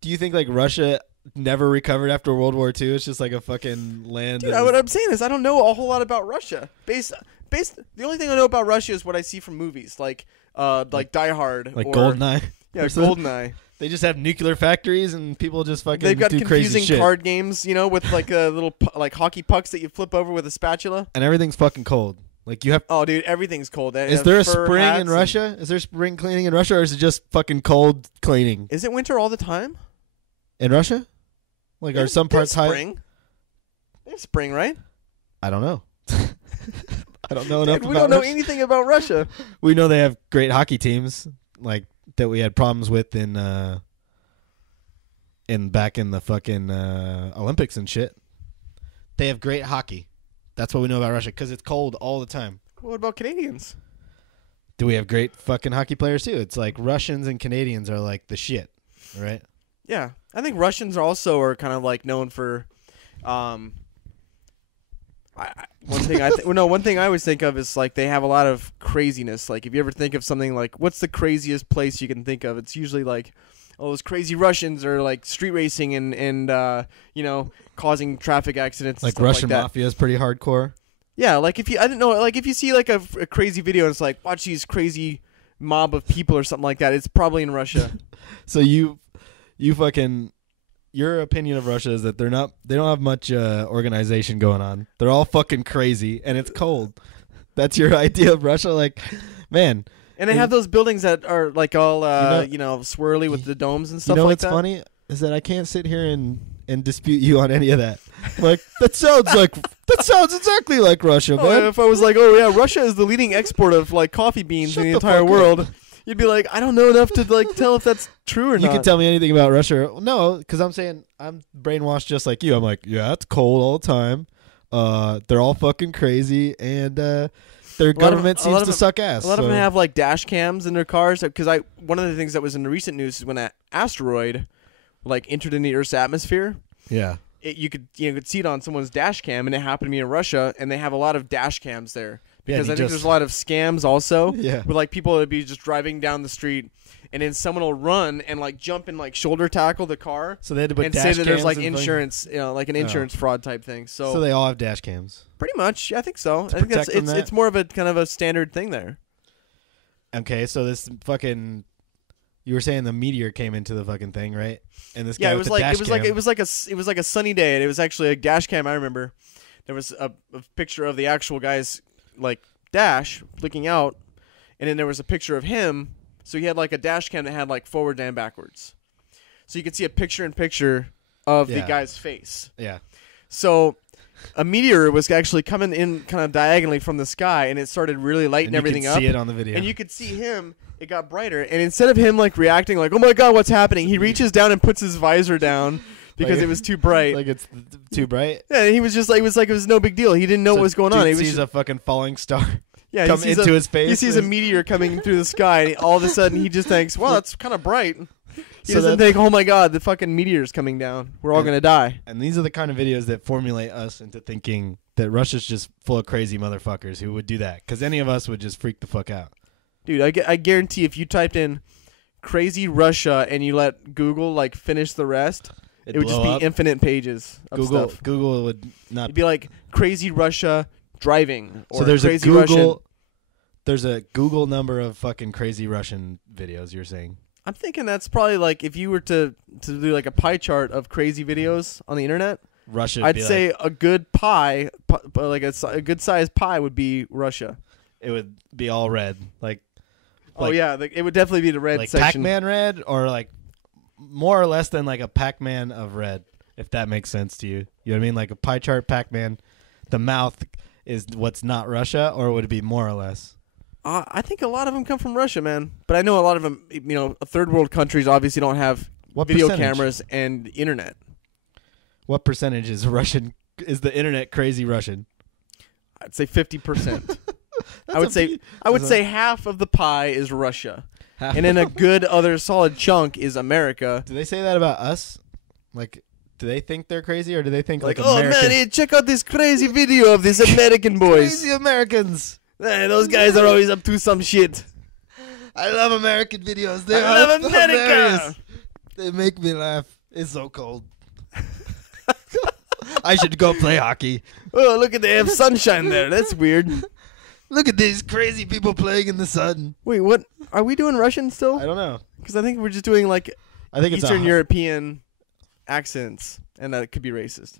Do you think like Russia never recovered after World War II? It's just like a fucking land. Dude, what I'm saying is I don't know a whole lot about Russia. The only thing I know about Russia is what I see from movies, like Die Hard, like or Goldeneye. Yeah, Goldeneye. They just have nuclear factories and people just fucking They've got do crazy confusing shit. card games, you know, with like a little like hockey pucks that you flip over with a spatula. And everything's fucking cold. Like, you have. Oh, dude, everything's cold. Is there a spring in Russia? Is there spring cleaning in Russia, or is it just fucking cold cleaning? Is it winter all the time in Russia? Like, are some parts high? Spring. There's spring, right? I don't know. I don't know enough about We don't know Russia. anything about Russia. We know they have great hockey teams, like that we had problems with in back in the fucking Olympics and shit. They have great hockey. That's what we know about Russia, because it's cold all the time. What about Canadians? Do we have great fucking hockey players too? It's like Russians and Canadians are like the shit, right? Yeah, I think Russians also are kind of like known for. One thing I always think of is like they have a lot of craziness. Like, if you ever think of something like, what's the craziest place you can think of? It's usually like, oh, those crazy Russians are like street racing and you know, causing traffic accidents. Like and stuff Russian like that. mafia is pretty hardcore. Yeah, like if you see like a crazy video and it's like, watch these crazy mob of people or something like that, it's probably in Russia. So you fucking. Your opinion of Russia is that they don't have much organization going on. They're all fucking crazy, and it's cold. That's your idea of Russia? Like, man. And they have those buildings that are like all, swirly with the domes and stuff like that. You know what's funny? Is that I can't sit here and dispute you on any of that. Like, that sounds exactly like Russia, man. If I was like, oh yeah, Russia is the leading export of like coffee beans in the entire world. You'd be like, I don't know enough to like tell if that's true or not. You can tell me anything about Russia. No, because I'm saying I'm brainwashed just like you. I'm like, yeah, it's cold all the time. They're all fucking crazy, and their government seems to suck ass. A lot of them have like dash cams in their cars. Because one of the things that was in the recent news is when that asteroid like entered into the Earth's atmosphere. Yeah. You could see it on someone's dash cam, and it happened to be in Russia, and they have a lot of dash cams there. Because I think there's a lot of scams also. Yeah. Where like people would be just driving down the street, and then someone will run and like jump and like shoulder tackle the car. So they had to put and dash say that there's cams like insurance, like an insurance fraud type thing. So they all have dash cams. Pretty much, I think so. I think it's more of a kind of a standard thing there. Okay, so this fucking. You were saying the meteor came into the fucking thing, right? And this guy it was with the dash cam. it was like a sunny day, and it was actually a dash cam. I remember there was a picture of the actual guy's like dash looking out, and then there was a picture of him. So he had like a dash cam that had like forward and backwards, so you could see a picture of the guy's face. Yeah. So a meteor was actually coming in kind of diagonally from the sky, and it started really lighting everything up. You could see it on the video, and you could see him. It got brighter, and instead of him like reacting like, "Oh my god, what's happening?" he reaches down and puts his visor down because it was too bright. Like it's too bright. Yeah, he was just like it was no big deal. He didn't know what was going on. He sees a fucking falling star. Yeah, come into his face. He sees a meteor coming through the sky, and all of a sudden he just thinks, "Well, that's kind of bright." He doesn't think, "Oh my god, the fucking meteor's coming down. We're all gonna die." And these are the kind of videos that formulate us into thinking that Russia's just full of crazy motherfuckers who would do that. Because any of us would just freak the fuck out. Dude, I guarantee if you typed in crazy Russia and you let Google like finish the rest, it would just be infinite pages of stuff. Google would not. It'd be like crazy Russia driving. Or So there's crazy a Google. Russian. There's a Google number of fucking crazy Russian videos. You're saying? I'm thinking that's probably like if you were to do like a pie chart of crazy videos on the internet. Russia. I'd say a good pie, like a good sized pie, would be Russia. It would be all red, like. Oh yeah, it would definitely be the red like section. Pac-Man red, or like more or less than like a Pac-Man of red, if that makes sense to you. You know what I mean? Like a pie chart Pac-Man, the mouth is what's not Russia, or would it be more or less? I think a lot of them come from Russia, man. But I know a lot of them, third world countries obviously don't have video cameras and internet. What percentage is Russian? Is the internet crazy Russian? I'd say 50%. I would say half of the pie is Russia, and then a good other solid chunk is America. Do they say that about us? Like, do they think they're crazy, or do they think like oh American? man, check out this crazy video of these American boys. Crazy Americans. Those guys are always up to some shit. I love American videos. I love America. Hilarious. They make me laugh. It's so cold. I should go play hockey. Oh, look at they have sunshine there. That's weird. Look at these crazy people playing in the sun. Wait, what? Are we doing Russian still? I don't know. Because I think we're just doing like Eastern it's European accents, and that could be racist.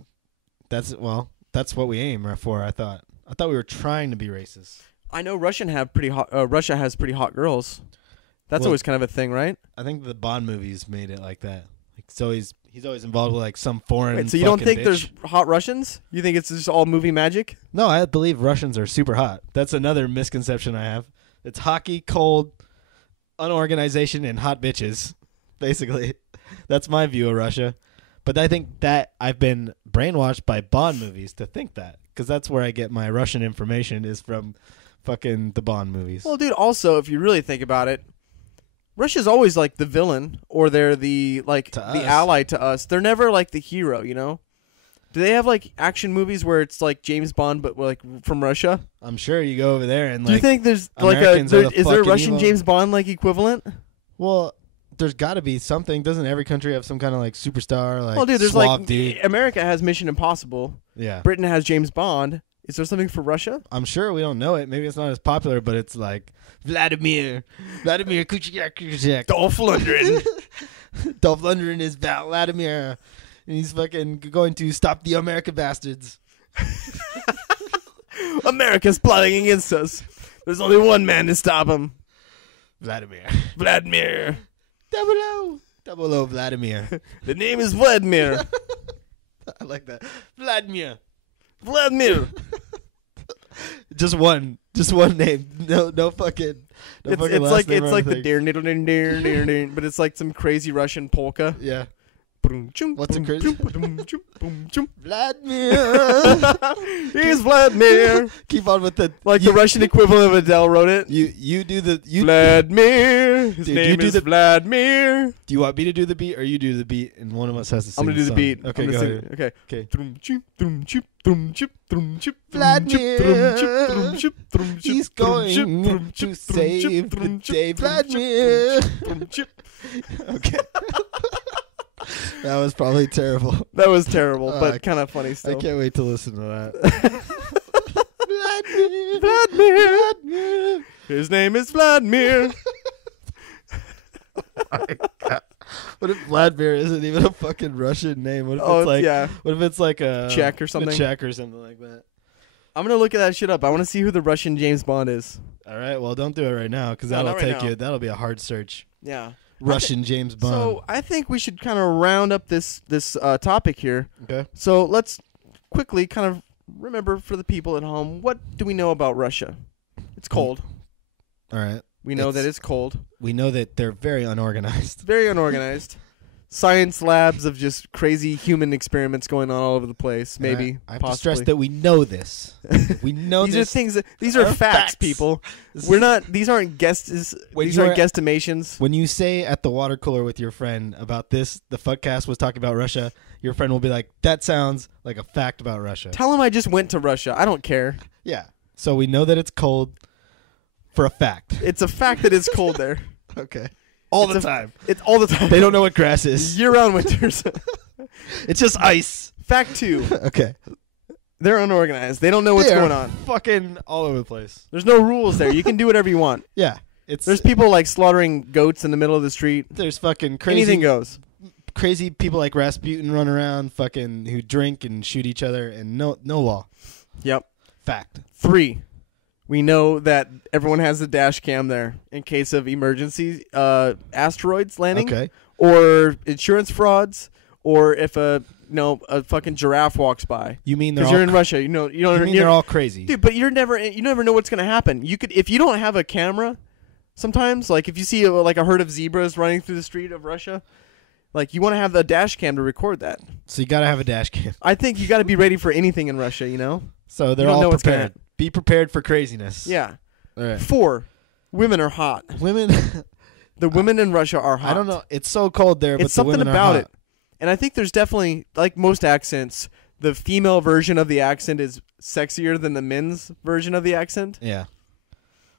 That's what we aim for. I thought we were trying to be racist. I know Russia has pretty hot girls. That's always kind of a thing, right? I think the Bond movies made it like that. Like, so he's always involved with like some foreign. Wait, so you don't think bitch. there's hot Russians? You think it's just all movie magic? No, I believe Russians are super hot. That's another misconception I have. It's hockey, cold, unorganization, and hot bitches. Basically, that's my view of Russia. But I think that I've been brainwashed by Bond movies to think that, because that's where I get my Russian information is from fucking the Bond movies. Well, dude, also, if you really think about it, Russia's always like the villain, or they're the ally to us. They're never like the hero, you know? Do they have like action movies where it's like James Bond but like from Russia? I'm sure you go over there and like. Do you think there's Americans is there a Russian James Bond like equivalent? Well, there's got to be something. Doesn't every country have some kind of like superstar? Like, well, dude, there's suave dude? America has Mission Impossible. Yeah. Britain has James Bond. Is there something for Russia? I'm sure we don't know it. Maybe it's not as popular, but it's like Vladimir Kuchak. Dolph Lundgren. Dolph Lundgren is Vladimir, and he's fucking going to stop the American bastards. America's plotting against us. There's only one man to stop him. Vladimir. Double O Vladimir. The name is Vladimir. I like that. Vladimir. Just one name. No fucking. It's like the deer, but it's like some crazy Russian polka. Yeah. What's it crazy? Vladimir. He's Vladimir. Keep on with the the Russian equivalent of Adele wrote it. You do the Vladimir. His name is Vladimir. Do you want me to do the beat or you do the beat and one of us has to sing? I'm gonna do the beat. Okay, go ahead. Okay. Vladimir. He's going to save the day. Vladimir. Okay. That was probably terrible. That was terrible, but kind of funny still. I can't wait to listen to that. Vladimir. His name is Vladimir. Oh my God. What if Vladimir isn't even a fucking Russian name? What if it's like what if it's like a Czech or something? A Czech or something like that. I'm gonna look at that shit up. I want to see who the Russian James Bond is. All right, well, don't do it right now because that'll be a hard search. Yeah. Russian James Bond. So I think we should kind of round up this topic here. Okay. So let's quickly kind of remember for the people at home, what do we know about Russia? It's cold. All right. We know that it's cold. We know that they're very unorganized. Very unorganized. Science labs of just crazy human experiments going on all over the place. Maybe. I have to stress that we know this. We know these this. are things. These are facts, people. We're not. These aren't guesses. These aren't guesstimations. When you say at the water cooler with your friend about this, the Fuckcast was talking about Russia. Your friend will be like, "That sounds like a fact about Russia." Tell him I just went to Russia. I don't care. Yeah. So we know that it's cold. For a fact. It's a fact that it's cold there. Okay. all the time. It's all the time. They don't know what grass is. Year-round winters. It's just ice. Fact 2. Okay. They're unorganized. They don't know what's going on. Fucking all over the place. There's no rules there. You can do whatever you want. Yeah. There's people like slaughtering goats in the middle of the street. There's fucking crazy. Anything goes. Crazy people like Rasputin run around, fucking who drink and shoot each other, and no law. Yep. Fact. 3. We know that everyone has a dash cam there in case of emergency asteroids landing, Okay. or insurance frauds, or if a fucking giraffe walks by. You mean they're Because all you're in Russia, you know they're all crazy, dude. But you never know what's gonna happen. You could if you don't have a camera. Sometimes, like if you see like a herd of zebras running through the street of Russia, like you want to have the dash cam to record that. So you gotta have a dash cam. I think you got to be ready for anything in Russia. You know. So they're You don't know all what's gonna prepared. Be prepared for craziness. Yeah. All right. 4. Women are hot. Women. The women in Russia are hot. I don't know. It's so cold there, but It's the something women are about hot. it. And I think there's definitely, like most accents, the female version of the accent is sexier than the men's version of the accent. Yeah.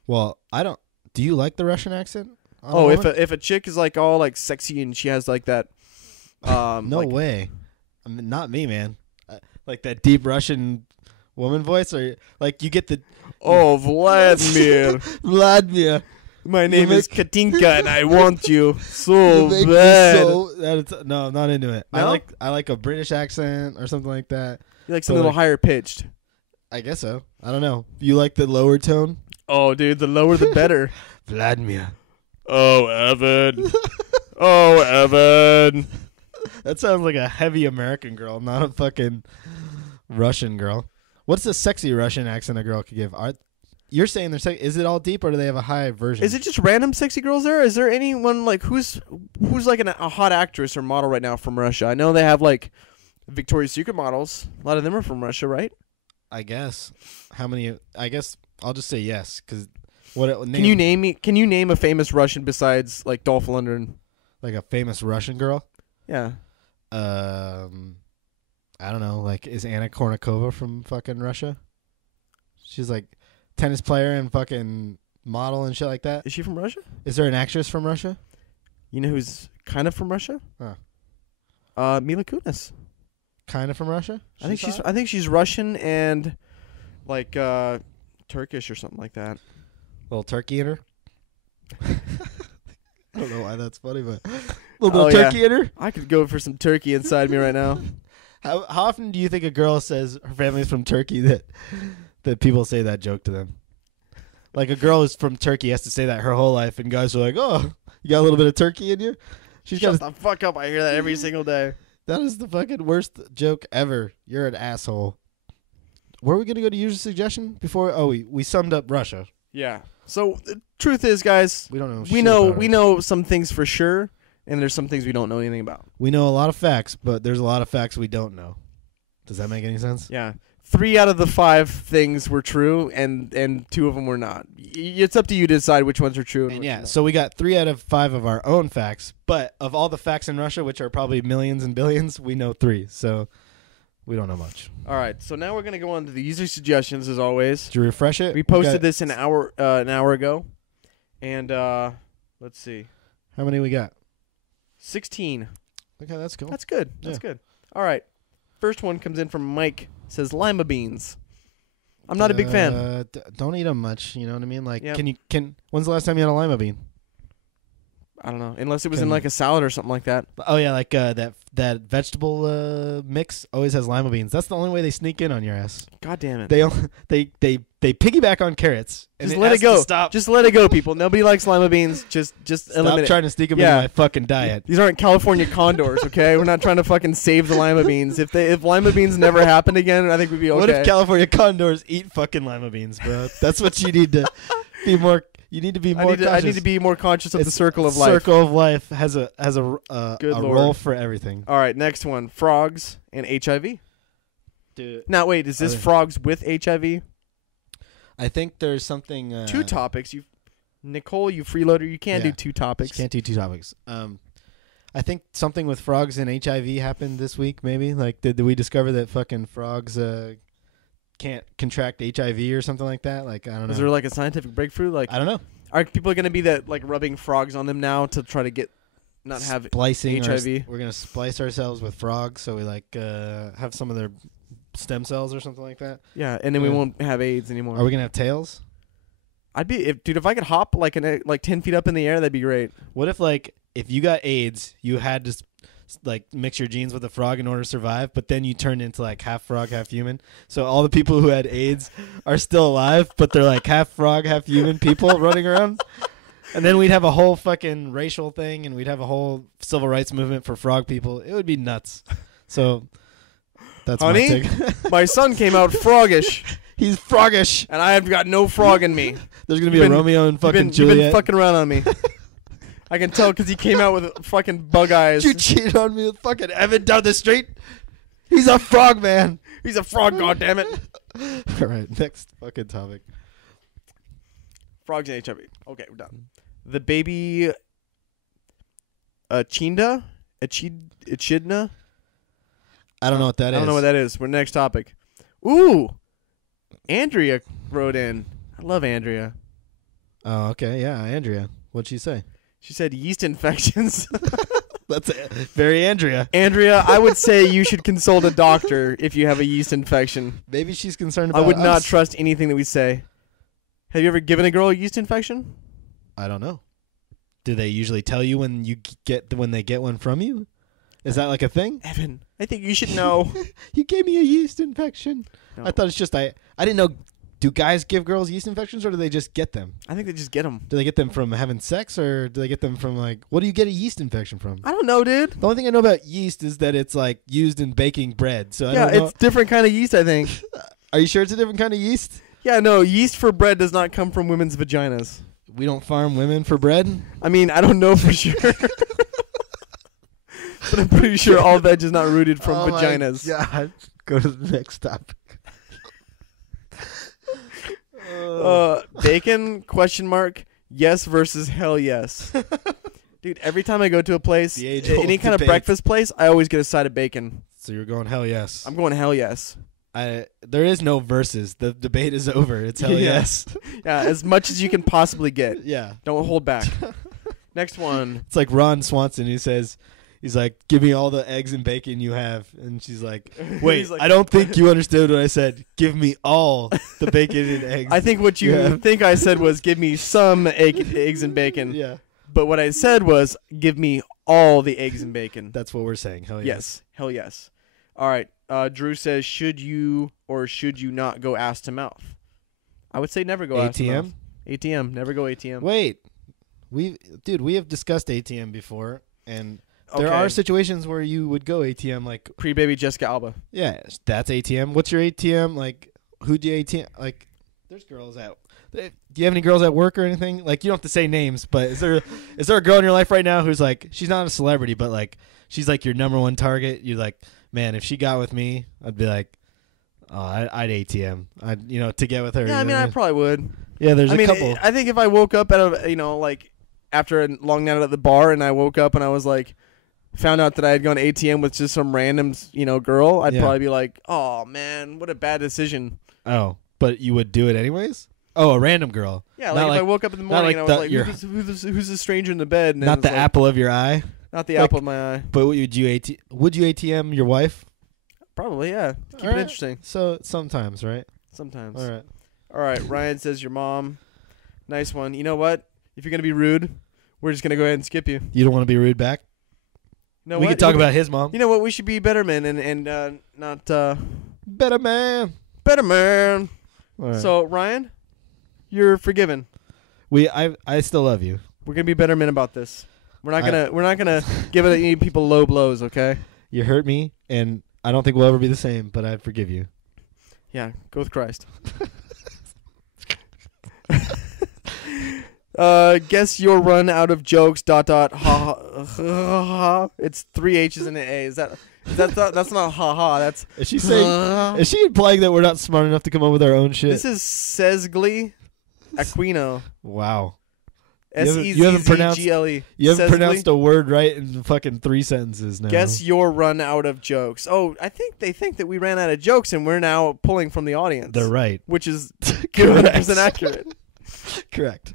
Well, I don't. Do you like the Russian accent? Oh, if a chick is like all like sexy and she has like that. No like, way. I mean, not me, man. Like that deep Russian woman voice, or like you get the. Oh, Vladimir. Vladimir. My name is Katinka and I want you so You make bad. me so, that it's, no, I'm not into it. No? I like a British accent or something like that. You like some So, little like- higher pitched. I guess so. I don't know. You like the lower tone? Oh, dude, the lower the better. Vladimir. Oh, Evan. Oh, Evan. That sounds like a heavy American girl, not a fucking Russian girl. What's the sexy Russian accent a girl could give? You're saying they're sexy. Is it all deep, or do they have a high version? Is it just random sexy girls there? Is there anyone like who's like a hot actress or model right now from Russia? I know they have like Victoria's Secret models. A lot of them are from Russia, right? I guess. How many? I guess I'll just say yes, because what? Can you name me? Can you name a famous Russian besides like Dolph Lundgren? like a famous Russian girl? Yeah. I don't know. Like, is Anna Kournikova from fucking Russia? She's like tennis player and fucking model and shit like that. Is she from Russia? Is there an actress from Russia? You know who's kind of from Russia? Huh. Mila Kunis. Kind of from Russia? I think she's Russian and like Turkish or something like that. Little turkey in her. I don't know why that's funny, but little bit Oh, of turkey in her. I could go for some turkey inside me right now. How often do you think a girl says her family's from Turkey that people say that joke to them? Like a girl who's from Turkey has to say that her whole life, and guys are like, "Oh, you got a little bit of turkey in you." Shut the fuck up! I hear that every single day. That is the fucking worst joke ever. You're an asshole. Were we gonna go to user suggestion before? Oh, we summed up Russia. Yeah. So the truth is, guys, We don't know. we shit know about we it. know some things for sure, and there's some things we don't know anything about. We know a lot of facts, but there's a lot of facts we don't know. Does that make any sense? Yeah. 3 out of the 5 things were true, and 2 of them were not. It's up to you to decide which ones are true. And which yeah, are not. so we got 3 out of 5 of our own facts, but of all the facts in Russia, which are probably millions and billions, we know 3. So we don't know much. All right. So now we're gonna go on to the user suggestions as always. Did you refresh it? We posted this an hour ago, and let's see, How many we got? 16. Okay, that's cool. That's good. That's good. All right. First one comes in from Mike. Says Lima Beans. I'm not a big fan. Don't eat them much. You know what I mean? Like, Yeah. When's the last time you had a lima bean? I don't know. Unless it was in like a salad or something like that. Oh yeah, like that vegetable mix always has lima beans. That's the only way they sneak in on your ass. God damn it. They piggyback on carrots. And Just let it has go. to Stop. Just let it go, people. Nobody likes lima beans. Just Stop eliminate. trying to sneak them Yeah. into my fucking diet. These aren't California condors, okay? We're not trying to fucking save the lima beans. If lima beans never happened again, I think we'd be okay. What if California condors eat fucking lima beans, bro? That's what you need to be more. You need to be more. I need to be more conscious of the It's circle of life. Circle of life has a Good Lord. role for everything. All right, next one: frogs and HIV. Dude, Now, wait, is this frogs with HIV? I think there's something. 2 topics. Nicole, you freeloader, you can't Yeah. do 2 topics. Can't do 2 topics. I think something with frogs and HIV happened this week. Maybe like did we discover that fucking frogs can't contract HIV or something like that? Like I don't know. Is there like a scientific breakthrough? Like I don't know. Are people going to be that like rubbing frogs on them now to try to get not have splicing HIV? We're gonna splice ourselves with frogs, so we like have some of their stem cells or something like that. Yeah, and then we won't have AIDS anymore. Are we gonna have tails? If I could hop like 10 feet up in the air, that'd be great. What if like if you got AIDS, you had to like mix your genes with a frog in order to survive, but then you turned into like half frog, half human. So all the people who had AIDS are still alive, but they're like half frog, half human people running around. And then we'd have a whole fucking racial thing, and we'd have a whole civil rights movement for frog people. It would be nuts. So that's Honey, my take. My son came out froggish, He's froggish. and I have got no frog in me. There's going to be a Romeo and fucking Juliet. You've been fucking around on me. I can tell because he came out with fucking bug eyes. You cheated on me with fucking Evan down the street. He's a frog, man. He's a frog, goddammit. All right, next fucking topic. Frogs and HIV. Okay, we're done. The baby Echidna? I don't know what that is. I don't know what that is. We're next topic. Ooh. Andrea wrote in. I love Andrea. Oh, okay. Yeah, Andrea. What'd she say? She said yeast infections. That's very Andrea. Andrea, I would say you should consult a doctor if you have a yeast infection. Maybe she's concerned about I would not us. trust anything that we say. Have you ever given a girl a yeast infection? I don't know. Do they usually tell you when they get one from you? Is that like a thing? Evan, I think you should know. You gave me a yeast infection. No. I thought it's just I didn't know. Do guys give girls yeast infections, or do they just get them? I think they just get them. Do they get them from having sex, or do they get them from like what do you get a yeast infection from? I don't know, dude. The only thing I know about yeast is that it's like used in baking bread. So I Yeah, don't know. it's different kind of yeast, I think. Are you sure it's a different kind of yeast? Yeah, no, yeast for bread does not come from women's vaginas. We don't farm women for bread. I mean, I don't know for sure. But I'm pretty sure all veg is not rooted from vaginas. Yeah, go to the next topic. Bacon, question mark, yes versus hell yes. Dude, every time I go to a place, any kind of breakfast place, I always get a side of bacon. So you're going hell yes. I'm going hell yes. There is no versus. The debate is over. It's hell yes. Yeah, as much as you can possibly get. Yeah. Don't hold back. Next one. It's like Ron Swanson who says, he's like, give me all the eggs and bacon you have. And she's like, wait, like, I don't think you understood what I said. Give me all the bacon and eggs. I think what you think I said was give me some eggs and bacon. Yeah. But what I said was give me all the eggs and bacon. That's what we're saying. Hell yes. Yes. Hell yes. All right. Drew says, should you or should you not go ass to mouth? I would say never go ass to mouth. ATM. Never go ATM. Wait. We have discussed ATM before, and there are situations where you would go ATM, like pre-baby Jessica Alba. Yeah, that's ATM. What's your ATM? Like, who do you ATM? Like, there's girls out. Do you have any girls at work or anything? Like, you don't have to say names, but is there a girl in your life right now who's like, she's not a celebrity, but like, she's like your number one target? You're like, man, if she got with me, I'd be like, oh, I'd ATM. To get with her. Yeah, I mean, I probably would. Yeah, there's a couple. I think if I woke up like after a long night at the bar, and I woke up and I was like, found out that I had gone ATM with just some random, girl, I'd probably be like, oh man, what a bad decision. Oh, but you would do it anyways? Oh, a random girl. Yeah, like if I woke up in the morning and I was like, who's the stranger in the bed? And not the apple of your eye? Not the apple of my eye. But would you ATM your wife? Probably, yeah. Keep it interesting. So sometimes, right? Sometimes. All right. Ryan says your mom. Nice one. You know what? If you're going to be rude, we're just going to go ahead and skip you. You don't want to be rude back? No, we could talk about his mom. You know what? We should be better men and not... Better man. Better man. Right. So, Ryan, you're forgiven. I still love you. We're going to be better men about this. We're not gonna give any people low blows, okay? You hurt me, and I don't think we'll ever be the same, but I forgive you. Yeah, go with Christ. Guess your run out of jokes. ... Ha ha. It's 3 H's and an A. That's not ha ha. That's. Is she saying? Is she implying that we're not smart enough to come up with our own shit? This is Sesgli Aquino. Wow. Sezgle. You haven't pronounced a word right in fucking 3 sentences now. Guess your run out of jokes. Oh, I think they think that we ran out of jokes and we're now pulling from the audience. They're right. Which is 100% accurate. Correct.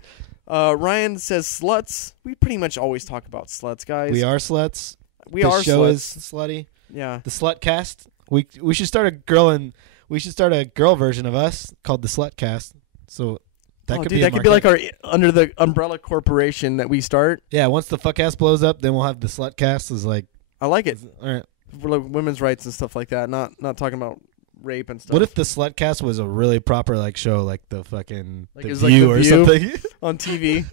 Ryan says sluts. We pretty much always talk about sluts, guys. We are sluts. We the are show sluts. is slutty. Yeah. The Slutcast. We should start a girl version of us called the Slutcast. So that could be like our under the umbrella corporation that we start. Yeah, once the Fuckcast blows up, then we'll have the Slutcast. Is like I like it. All right. For like women's rights and stuff like that. Not talking about rape and stuff. What if the Slutcast was a really proper like show, like the fucking Like the it was View like The or View? something? On TV?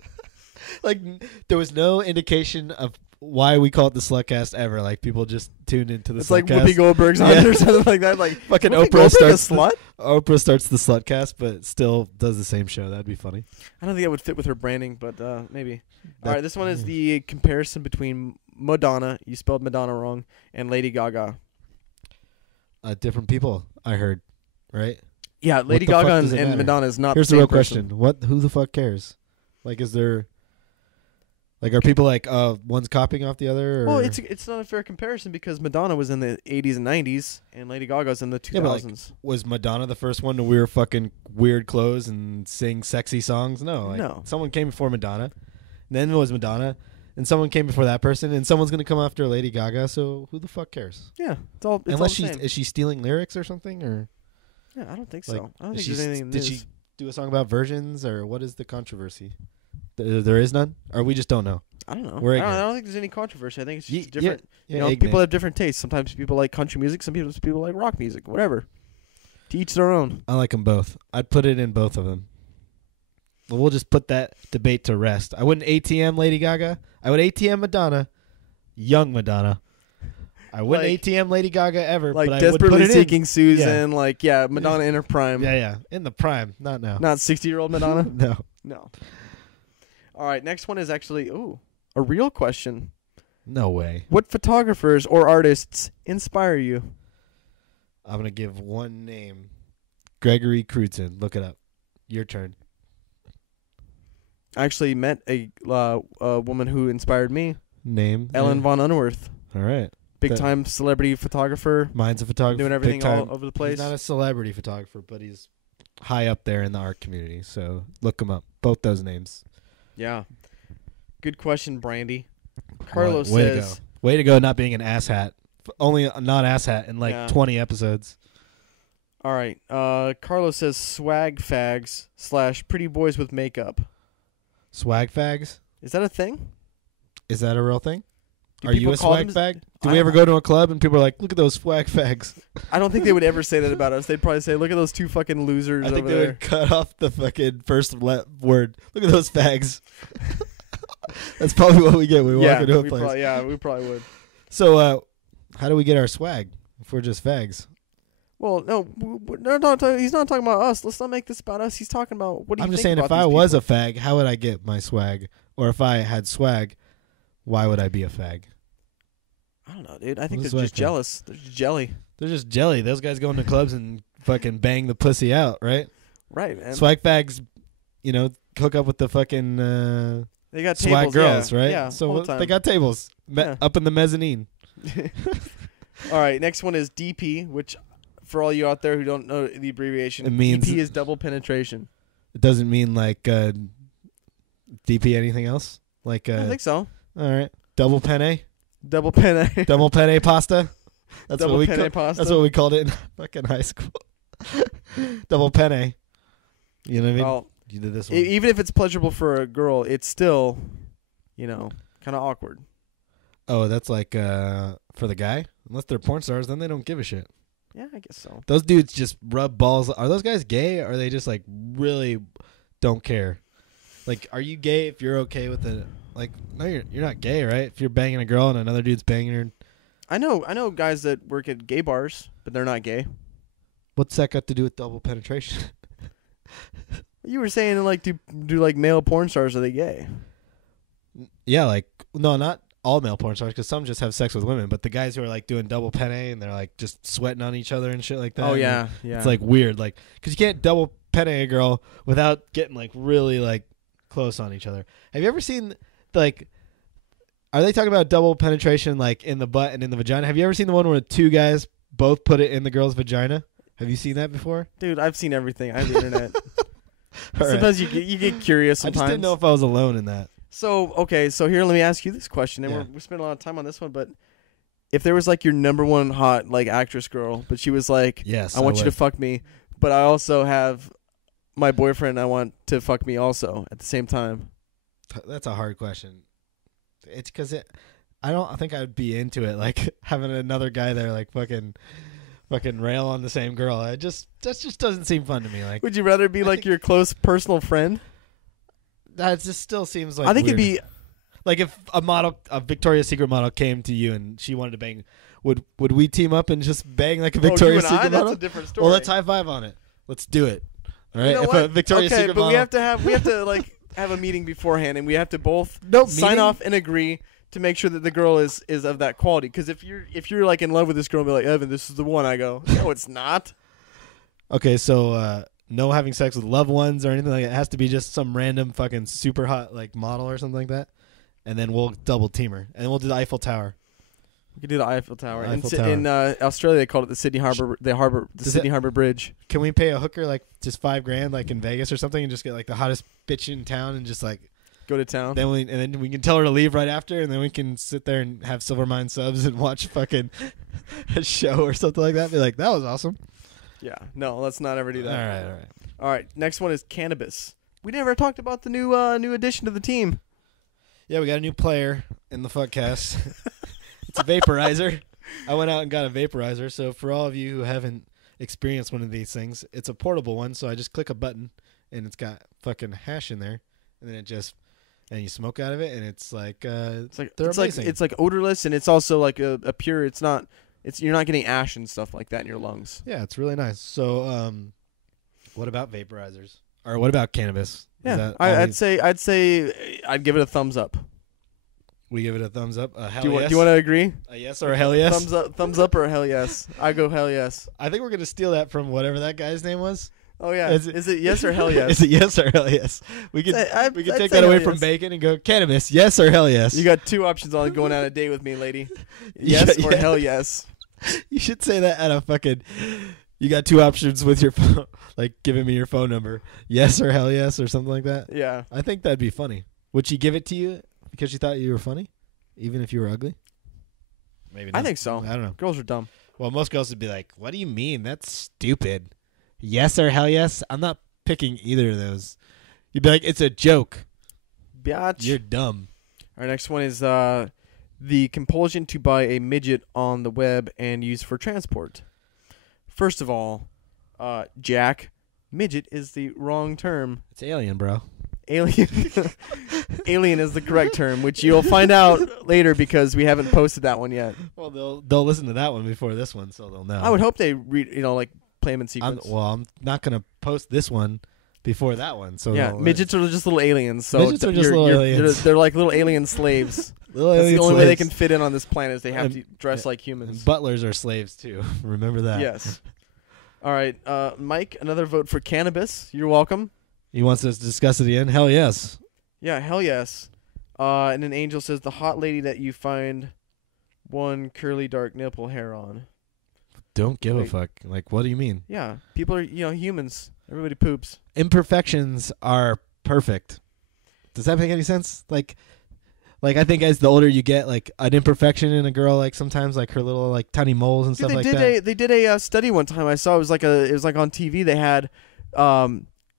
Like there was no indication of why we call it the Slutcast ever. Like people just tuned into the It's Slutcast. like Whoopi Goldberg's on it or something like that. Like fucking Whoopi Oprah Goldberg a starts slut? Oprah starts the Slutcast, but still does the same show. That'd be funny. I don't think that would fit with her branding, but maybe. That- All right, this one is the comparison between Madonna, you spelled Madonna wrong, and Lady Gaga. Different people, I heard, right? Yeah, What Lady the fuck Gaga does it and matter? Madonna is not Here's the the same real person. question: who the fuck cares? Like, is there, like, are people like, one's copying off the other? Or? Well, it's not a fair comparison because Madonna was in the 80s and 90s, and Lady Gaga's in the 2000s. Yeah, but, like, was Madonna the first one to wear fucking weird clothes and sing sexy songs? No, like, No. Someone came before Madonna, then it was Madonna, and someone came before that person, and someone's gonna come after Lady Gaga. So who the fuck cares? Yeah, it's all. It's Unless all she's the same. is she stealing lyrics or something, or Yeah, I don't think like, so. I don't is think there's anything. did she do a song about virgins, or what is the controversy? There is none, or we just don't know. I don't know. We're I ignorant. don't think there's any controversy. I think it's just Yeah, different. yeah, You know, ignorant. people have different tastes. Sometimes people like country music. Some people like rock music. Whatever. To each their own. I like them both. I'd put it in both of them. But we'll just put that debate to rest. I wouldn't ATM Lady Gaga. I would ATM Madonna, young Madonna. I wouldn't Like- ATM Lady Gaga ever. Like but I would put desperately it in. seeking Susan. Like Madonna in her prime. Yeah, in the prime, not now. Not 60-year-old Madonna. No. No. All right. Next one is actually a real question. No way. What photographers or artists inspire you? I'm gonna give one name. Gregory Crutzen. Look it up. Your turn. I actually met a woman who inspired me. Name. Ellen von Unwerth. All right. Big time celebrity photographer. Mine's a photographer. Doing everything big time. all over the place. He's not a celebrity photographer, but he's high up there in the art community. So look him up. Both those names. Yeah. Good question, Brandy. Carlos Way says, to go. Way to go not being an asshat. Only a non-asshat in like Yeah. 20 episodes. all right. Carlos says swag fags / pretty boys with makeup. Swag fags? Is that a thing? Is that a real thing? Do Are you people a call swag them- fag? Do I we don't- ever go to a club and people are like, look at those swag fags? I don't think they would ever say that about us. They'd probably say, look at those two fucking losers I think over they there. would cut off the fucking first word. Look at those fags. That's probably what we get when we walk into a place. We probably would. So, how do we get our swag if we're just fags? Well, no, he's not talking about us. Let's not make this about us. He's talking about what do you I'm just think saying, if about I these was people? a fag, how would I get my swag? Or if I had swag, why would I be a fag? I don't know, dude. I think What's they're just swag? jealous. They're just jelly. They're just jelly. Those guys go into clubs and fucking bang the pussy out, right? Right, man. Swag fags, hook up with the fucking They got swag tables, girls, yeah. right? Yeah, So all the time. they got tables Yeah. up in the mezzanine. All right, next one is DP, which for all you out there who don't know the abbreviation, It means- DP is double penetration. It doesn't mean like DP anything else? Like I think so. all right. Double penne? Double penne. Double penne pasta? That's Double what we penne pasta. That's what we called it in fucking high school. Double penne. You know what I mean? Well, You did this one. even if it's pleasurable for a girl, it's still, kind of awkward. Oh, that's like for the guy? Unless they're porn stars, then they don't give a shit. Yeah, I guess so. Those dudes just rub balls. Are those guys gay? Or are they just like really don't care? Like, are you gay if you're okay with it? Like, no, you're not gay, right? If you're banging a girl and another dude's banging her, I know guys that work at gay bars, but they're not gay. what's that got to do with double penetration? You were saying like do like male porn stars, are they gay? Yeah, like no, not all male porn stars, because some just have sex with women. But the guys who are like doing double penne and they're like just sweating on each other and shit like that. Oh and yeah. it's like weird, like because you can't double penne a girl without getting like really like close on each other. Have you ever seen like? Are they talking about double penetration like in the butt and in the vagina? Have you ever seen the one where two guys both put it in the girl's vagina? Have you seen that before? Dude, I've seen everything. I have the internet. All right. Sometimes you get curious. I Sometimes. just didn't know if I was alone in that. So okay, so here let me ask you this question, and Yeah. we're spending a lot of time on this one, but if there was like your number one hot like actress girl, but she was like, Yes, I want you to fuck me, but I also have my boyfriend. I want to fuck me also at the same time. That's a hard question. It's because I don't think I'd be into it. Like having another guy there, like fucking rail on the same girl. That just doesn't seem fun to me. Like, Would you rather be like your close personal friend? that just still seems like I think weird. it'd be Like if a Victoria's Secret model came to you and she wanted to bang, would we team up and just bang like a Victoria's you and Secret I? model? That's a different story. Well, let's high five on it. Let's do it. All right. You know if what? a Victoria's okay, Secret but model, we have to like have a meeting beforehand, and we have to both sign meeting? off and agree to make sure that the girl is of that quality. Because if you're like in love with this girl, and be like, Evan, this is the one. I go, no, it's not. Okay, so no having sex with loved ones or anything like that. It has to be just some random fucking super hot like model or something like that. And then we'll double team her. And we'll do the Eiffel Tower. We could do the Eiffel Tower. Eiffel In Tower. Australia, they called it the Sydney Harbor, the Sydney Harbor Bridge. Can we pay a hooker like just $5,000 like in Vegas or something and just get like the hottest bitch in town and just like Go to town. then we can tell her to leave right after and then we can sit there and have Silvermine subs and watch fucking a show or something like that. Be like, that was awesome. Yeah. No, let's not ever do that. All right. All right. Next one is cannabis. We never talked about the new addition to the team. Yeah, we got a new player in the Fuckcast. It's a vaporizer. I went out and got a vaporizer. So for all of you who haven't experienced one of these things, it's a portable one. So I just click a button and it's got fucking hash in there, and then and you smoke out of it, and it's like it's like odorless, and it's also like a pure. You're not getting ash and stuff like that in your lungs. Yeah, it's really nice. So what about vaporizers? Or what about cannabis? Yeah, I'd say I'd give it a thumbs up. We give it a thumbs up. A hell Do you yes. want to agree? A yes or a hell yes? Thumbs up or a hell yes? I go hell yes. I think we're gonna steal that from whatever that guy's name was. Oh yeah, is it yes or hell yes? Is it yes or hell yes? We could I'd take say that away hell from yes. bacon and go cannabis. Yes or hell yes? You got two options on going on a date with me, lady. Yes or hell yes. You should say that at a fucking. You got two options with your phone, like giving me your phone number. Yes or hell yes or something like that. Yeah. I think that'd be funny. Would she give it to you because she thought you were funny, even if you were ugly? Maybe not. I think so. I don't know. Girls are dumb. Well, most girls would be like, "What do you mean? That's stupid." Yes or hell yes? I'm not picking either of those. You'd be like, "It's a joke. Biatch. You're dumb." Our next one is the compulsion to buy a midget on the web and use for transport. First of all, Jack, midget is the wrong term. It's alien, bro. Alien alien is the correct term, which you'll find out later because we haven't posted that one yet. Well, they'll listen to that one before this one, so they'll know. I would hope they read, like play them in sequence. I'm not gonna post this one before that one. So yeah, midgets are just little aliens. So midgets are just little aliens. They're like little alien slaves. little That's alien the only way they slaves. can fit in on this planet is they have And- to dress like And humans. butlers are slaves too. Remember that. Yes. All right, Mike, another vote for cannabis. You're welcome. He wants us to discuss it again. Hell yes. Yeah, hell yes. And then Angel says the hot lady that you find one curly dark nipple hair on. Don't give a Wait. fuck. Like, what do you mean? Yeah, people are humans. Everybody poops. Imperfections are perfect. Does that make any sense? Like I think as the older you get, like an imperfection in a girl, like sometimes like her little like tiny moles and Dude, stuff like that. They did a study one time. I saw it was like on TV. They had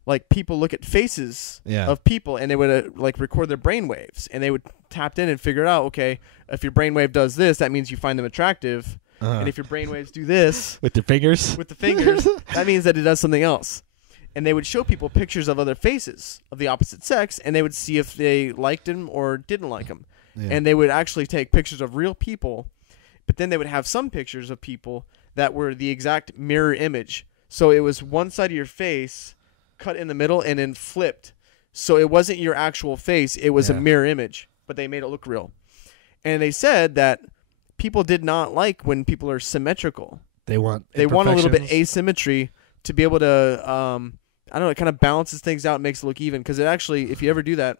like people look at faces Yeah. of people, and they would like record their brain waves, and they would tap in and figure out, okay, if your brainwave does this, that means you find them attractive, and if your brainwaves do this with their fingers, with the fingers, that means that it does something else. And they would show people pictures of other faces of the opposite sex, and they would see if they liked them or didn't like them. Yeah. And they would actually take pictures of real people, but then they would have some pictures of people that were the exact mirror image. So it was one side of your face cut in the middle and then flipped. So it wasn't your actual face. It was a mirror image, but they made it look real. And they said that people did not like when people are symmetrical. They want a little bit imperfections. asymmetry to be able to, I don't know, it kind of balances things out and makes it look even. Because it actually, if you ever do that,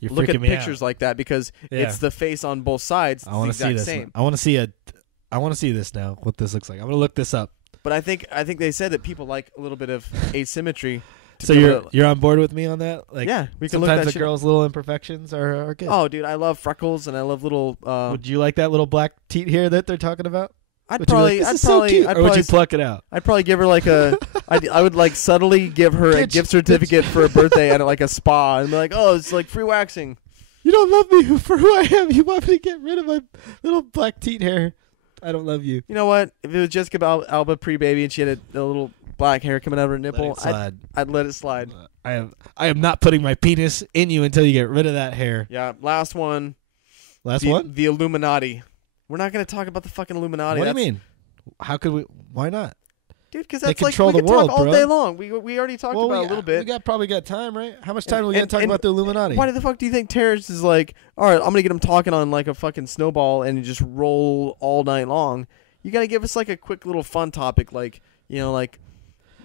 You're look at freaking me pictures out. like that because Yeah. it's the face on both sides. It's I want the to see exact this. same. I want to see this now. What this looks like. I'm gonna look this up. But I think they said that people like a little bit of asymmetry So you're on board with me on that? Like, yeah, we can look sometimes that the girls' little imperfections are good. Oh, dude, I love freckles and I love little. Would you like that little black teat hair that they're talking about? I'd Would probably, you be like, I'd this is probably, so cute, I'd or would probably, you pluck it out? I'd probably give her like a. I would like subtly give her a gift certificate for a birthday at like a spa and be like, oh, it's like free waxing. You don't love me for who I am. You want me to get rid of my little black teat hair. I don't love you. You know what? If it was Jessica Alba pre-baby and she had a little black hair coming out of her nipple, I'd let it slide. I am not putting my penis in you until you get rid of that hair. Yeah, last one. The Illuminati. We're not going to talk about the fucking Illuminati. What do you mean? How could we? Why not? Dude, because they that's like control we could the world, talk all bro. day long. We already talked about it a little bit. We probably got time, right? How much time are we going to talk about the Illuminati? Why the fuck do you think terrorists is like, all right, I'm going to get them talking on like a fucking snowball and just roll all night long? You got to give us like a quick little fun topic like, you know, like,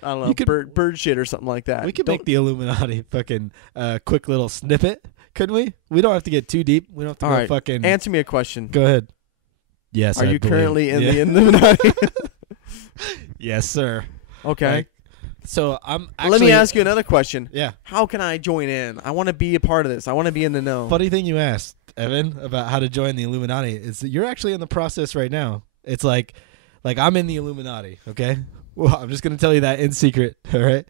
I don't know, bird shit or something like that. We could make the Illuminati fucking quick little snippet, couldn't we? We don't have to get too deep. We don't have to go fucking... Answer me a question. Go ahead. Yes, Are you currently in the Illuminati? Yes, sir. Okay. So I'm actually... Let me ask you another question. Yeah. How can I join in? I want to be a part of this. I want to be in the know. Funny thing you asked, Evan, about how to join the Illuminati is that you're actually in the process right now. It's like I'm in the Illuminati, okay? Well, I'm just going to tell you that in secret, all right?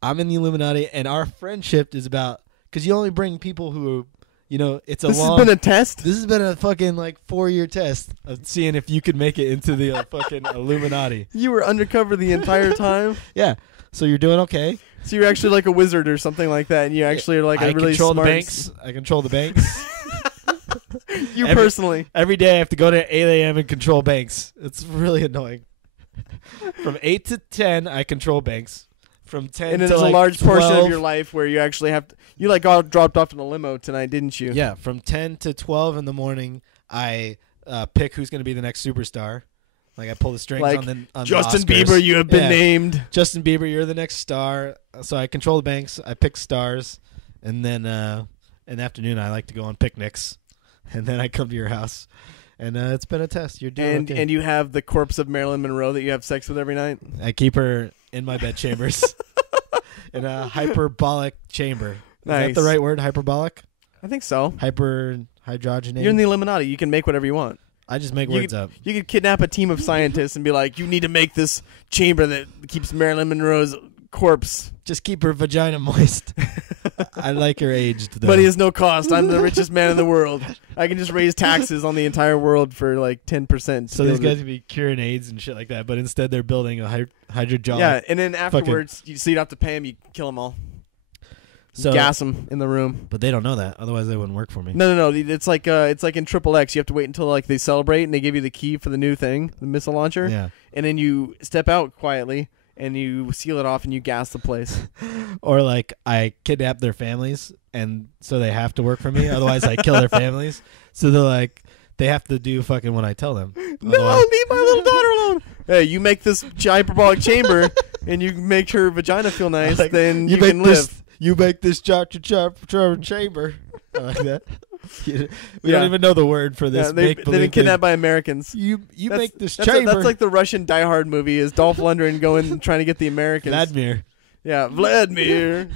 I'm in the Illuminati, and our friendship is about... Because you only bring people who... You know, it's a This long... has been a test? This has been a fucking, 4-year test of seeing if you could make it into the fucking Illuminati. You were undercover the entire time? Yeah. So you're doing okay. So you're actually like a wizard or something like that, and you actually are like a really smart... I control the banks. Personally. Every day I have to go to 8 a.m. and control banks. It's really annoying. From 8 to 10, I control banks. From 10 and to there's a large 12, portion of your life where you actually have to... You got dropped off in a limo tonight, didn't you? Yeah, from 10 to 12 in the morning, I pick who's going to be the next superstar. Like I pull the strings on Justin the Oscars. Bieber, you have been named. Justin Bieber, you're the next star. So I control the banks. I pick stars. And then in the afternoon, I like to go on picnics. And then I come to your house. And it's been a test. You're doing okay. And you have the corpse of Marilyn Monroe that you have sex with every night? I keep her in my bed chambers. In a hyperbolic chamber. Nice. Is that the right word? Hyperbolic? I think so. Hydrogenated? You're in the Illuminati. You can make whatever you want. I just make words up. You could kidnap a team of scientists and be like, you need to make this chamber that keeps Marilyn Monroe's corpse. Just keep her vagina moist. I like her aged, though. Money is no cost. I'm the richest man in the world. I can just raise taxes on the entire world for like 10%. So these guys would be curing AIDS and shit like that, but instead they're building a hydrogel. Yeah, and then afterwards, so you don't have to pay them, you kill them all. So, gas them in the room. But they don't know that. Otherwise, they wouldn't work for me. No. It's like in Triple X. You have to wait until like they celebrate and they give you the key for the new thing, the missile launcher. Yeah. And then you step out quietly and you seal it off and you gas the place. Or like I kidnap their families, and so they have to work for me. Otherwise, I kill their families. So they're like, they have to do fucking what I tell them. No, leave my little daughter alone. Hey, you make this hyperbolic chamber and you make her vagina feel nice, like, then you can live. You make this chamber. I like that. We don't even know the word for this. They've been kidnapped by Americans. You make this chamber. That's like the Russian Die Hard movie. Is Dolph Lundgren going and trying to get the Americans? Vladimir. Yeah, Vladimir.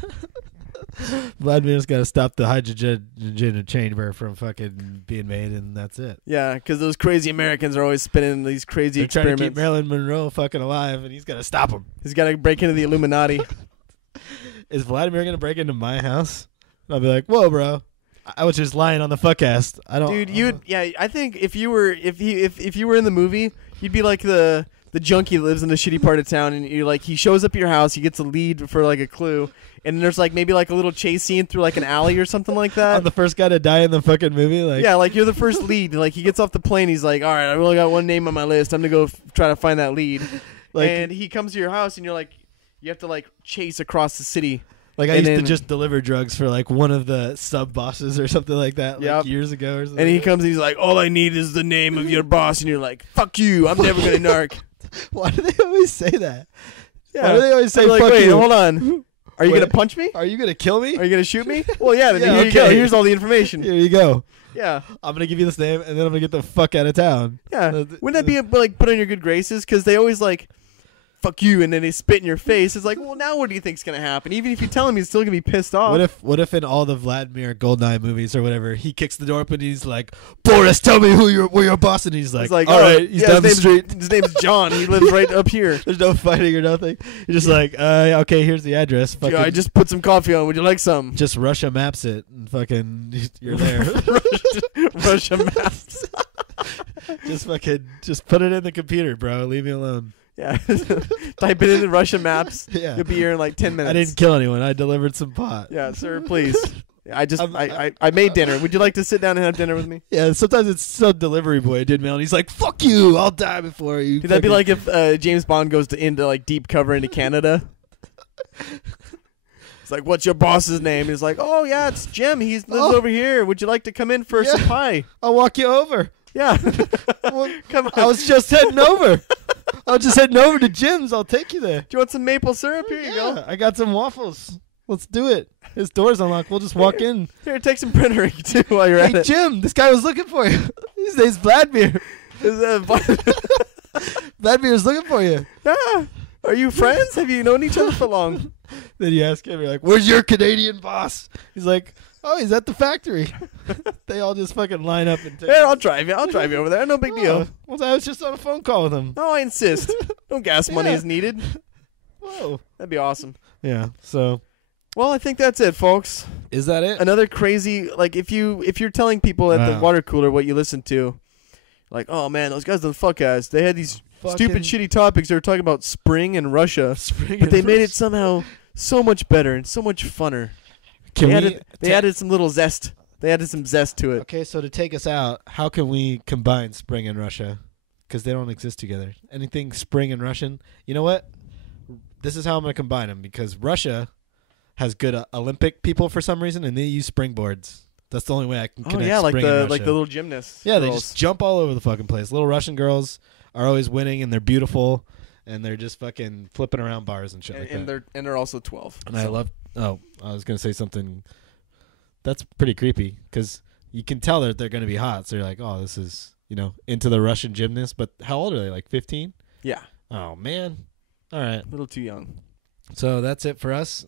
Vladimir's got to stop the hydrogen chamber from fucking being made, and that's it. Yeah, because those crazy Americans are always spinning these crazy experiments. Trying to keep Marilyn Monroe fucking alive, and he's got to stop him. He's got to break into the Illuminati. Is Vladimir going to break into my house? And I'll be like, whoa, bro. I was just lying on the Fuckcast. I think if you were in the movie, you'd be like the junkie that lives in a shitty part of town, and you're like, he shows up at your house, he gets a lead for like a clue, and there's like maybe like a little chase scene through like an alley or something like that. I'm the first guy to die in the fucking movie. Yeah, like you're the first lead. Like he gets off the plane, he's like, all right, I only got one name on my list. I'm gonna go try to find that lead. And he comes to your house, and you're like, you have to like chase across the city. Like I used to just deliver drugs for like one of the sub bosses or something like that, like years ago or something. And he comes and he's like, all I need is the name of your boss, and you're like, fuck you, I'm never gonna narc. Why do they always say that? Yeah. Why do they always say fuck wait, you? Hold on. Are you gonna punch me? Are you gonna kill me? Are you gonna shoot me? Well, yeah. Then here you go. Here's all the information. Here you go. Yeah. I'm gonna give you this name, and then I'm gonna get the fuck out of town. Yeah. Wouldn't that be like put on your good graces? Because they always like. fuck you, and then they spit in your face. It's like, well, now what do you think's gonna happen? Even if you tell him, he's still gonna be pissed off. What if in all the Vladimir Goldeneye movies or whatever, he kicks the door open and he's like, Boris, tell me where your boss, and he's like, all right, he's down the street. His name's John. He lives right up here. There's no fighting or nothing. You're just like, okay, here's the address. Fucking, I just put some coffee on. Would you like some? Just Russia maps it and fucking you're there. Russia maps. Just put it in the computer, bro. Leave me alone. Yeah. Type it into Russian maps. Yeah. You'll be here in like 10 minutes. I didn't kill anyone. I delivered some pot. Yeah, sir, please. I made dinner. Would you like to sit down and have dinner with me? Yeah, sometimes it's some delivery boy did mail and he's like, fuck you, I'll die before you. Dude, that'd be like if James Bond goes into like deep cover into Canada. It's like, what's your boss's name? He's like, oh yeah, it's Jim. He lives over here. Would you like to come in for some pie? I'll walk you over. Yeah. Well, come on. I was just heading over. I was just heading over to Jim's. I'll take you there. Do you want some maple syrup? Here you go. I got some waffles. Let's do it. His door's unlocked. We'll just walk in. Here, take some printer ink too while you're at it. Hey, Jim, this guy was looking for you. His name's Vladimir. Vladimir's looking for you. Yeah. Are you friends? Have you known each other for long? Then you ask him, you're like, where's your Canadian boss? He's like, oh, he's at the factory. They all just fucking line up and take Here, I'll drive you. I'll drive you over there. No big deal. Well, I was just on a phone call with him. No, I insist. No gas money is needed. Whoa. That'd be awesome. Yeah, so. Well, I think that's it, folks. Is that it? Another crazy, like, if you're telling people at the water cooler what you listen to, like, oh, man, those guys on the Fuckcast, they had these stupid, shitty topics. They were talking about spring and Russia. But they made it somehow so much better and so much funner. They added some little zest. They added some zest to it. Okay, so to take us out, how can we combine spring and Russia? Because they don't exist together. Anything spring and Russian? You know what? This is how I'm going to combine them. Because Russia has good Olympic people for some reason, and they use springboards. That's the only way I can connect spring and Russia. Like the little gymnasts. Yeah, girls. they just jump all over the fucking place. Little Russian girls are always winning, and they're beautiful, and they're just fucking flipping around bars and shit like that. And they're also 12. And I love. Oh, I was gonna say something. That's pretty creepy because you can tell that they're gonna be hot. So you're like, oh, this is into the Russian gymnast. But how old are they? Like 15? Yeah. Oh man. All right. A little too young. So that's it for us.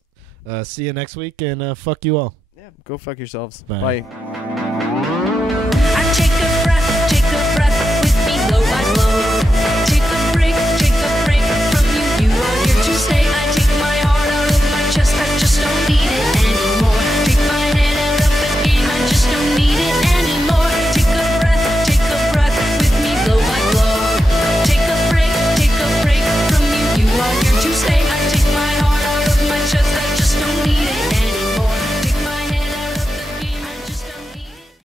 See you next week, and fuck you all. Yeah. Go fuck yourselves. Bye. Bye.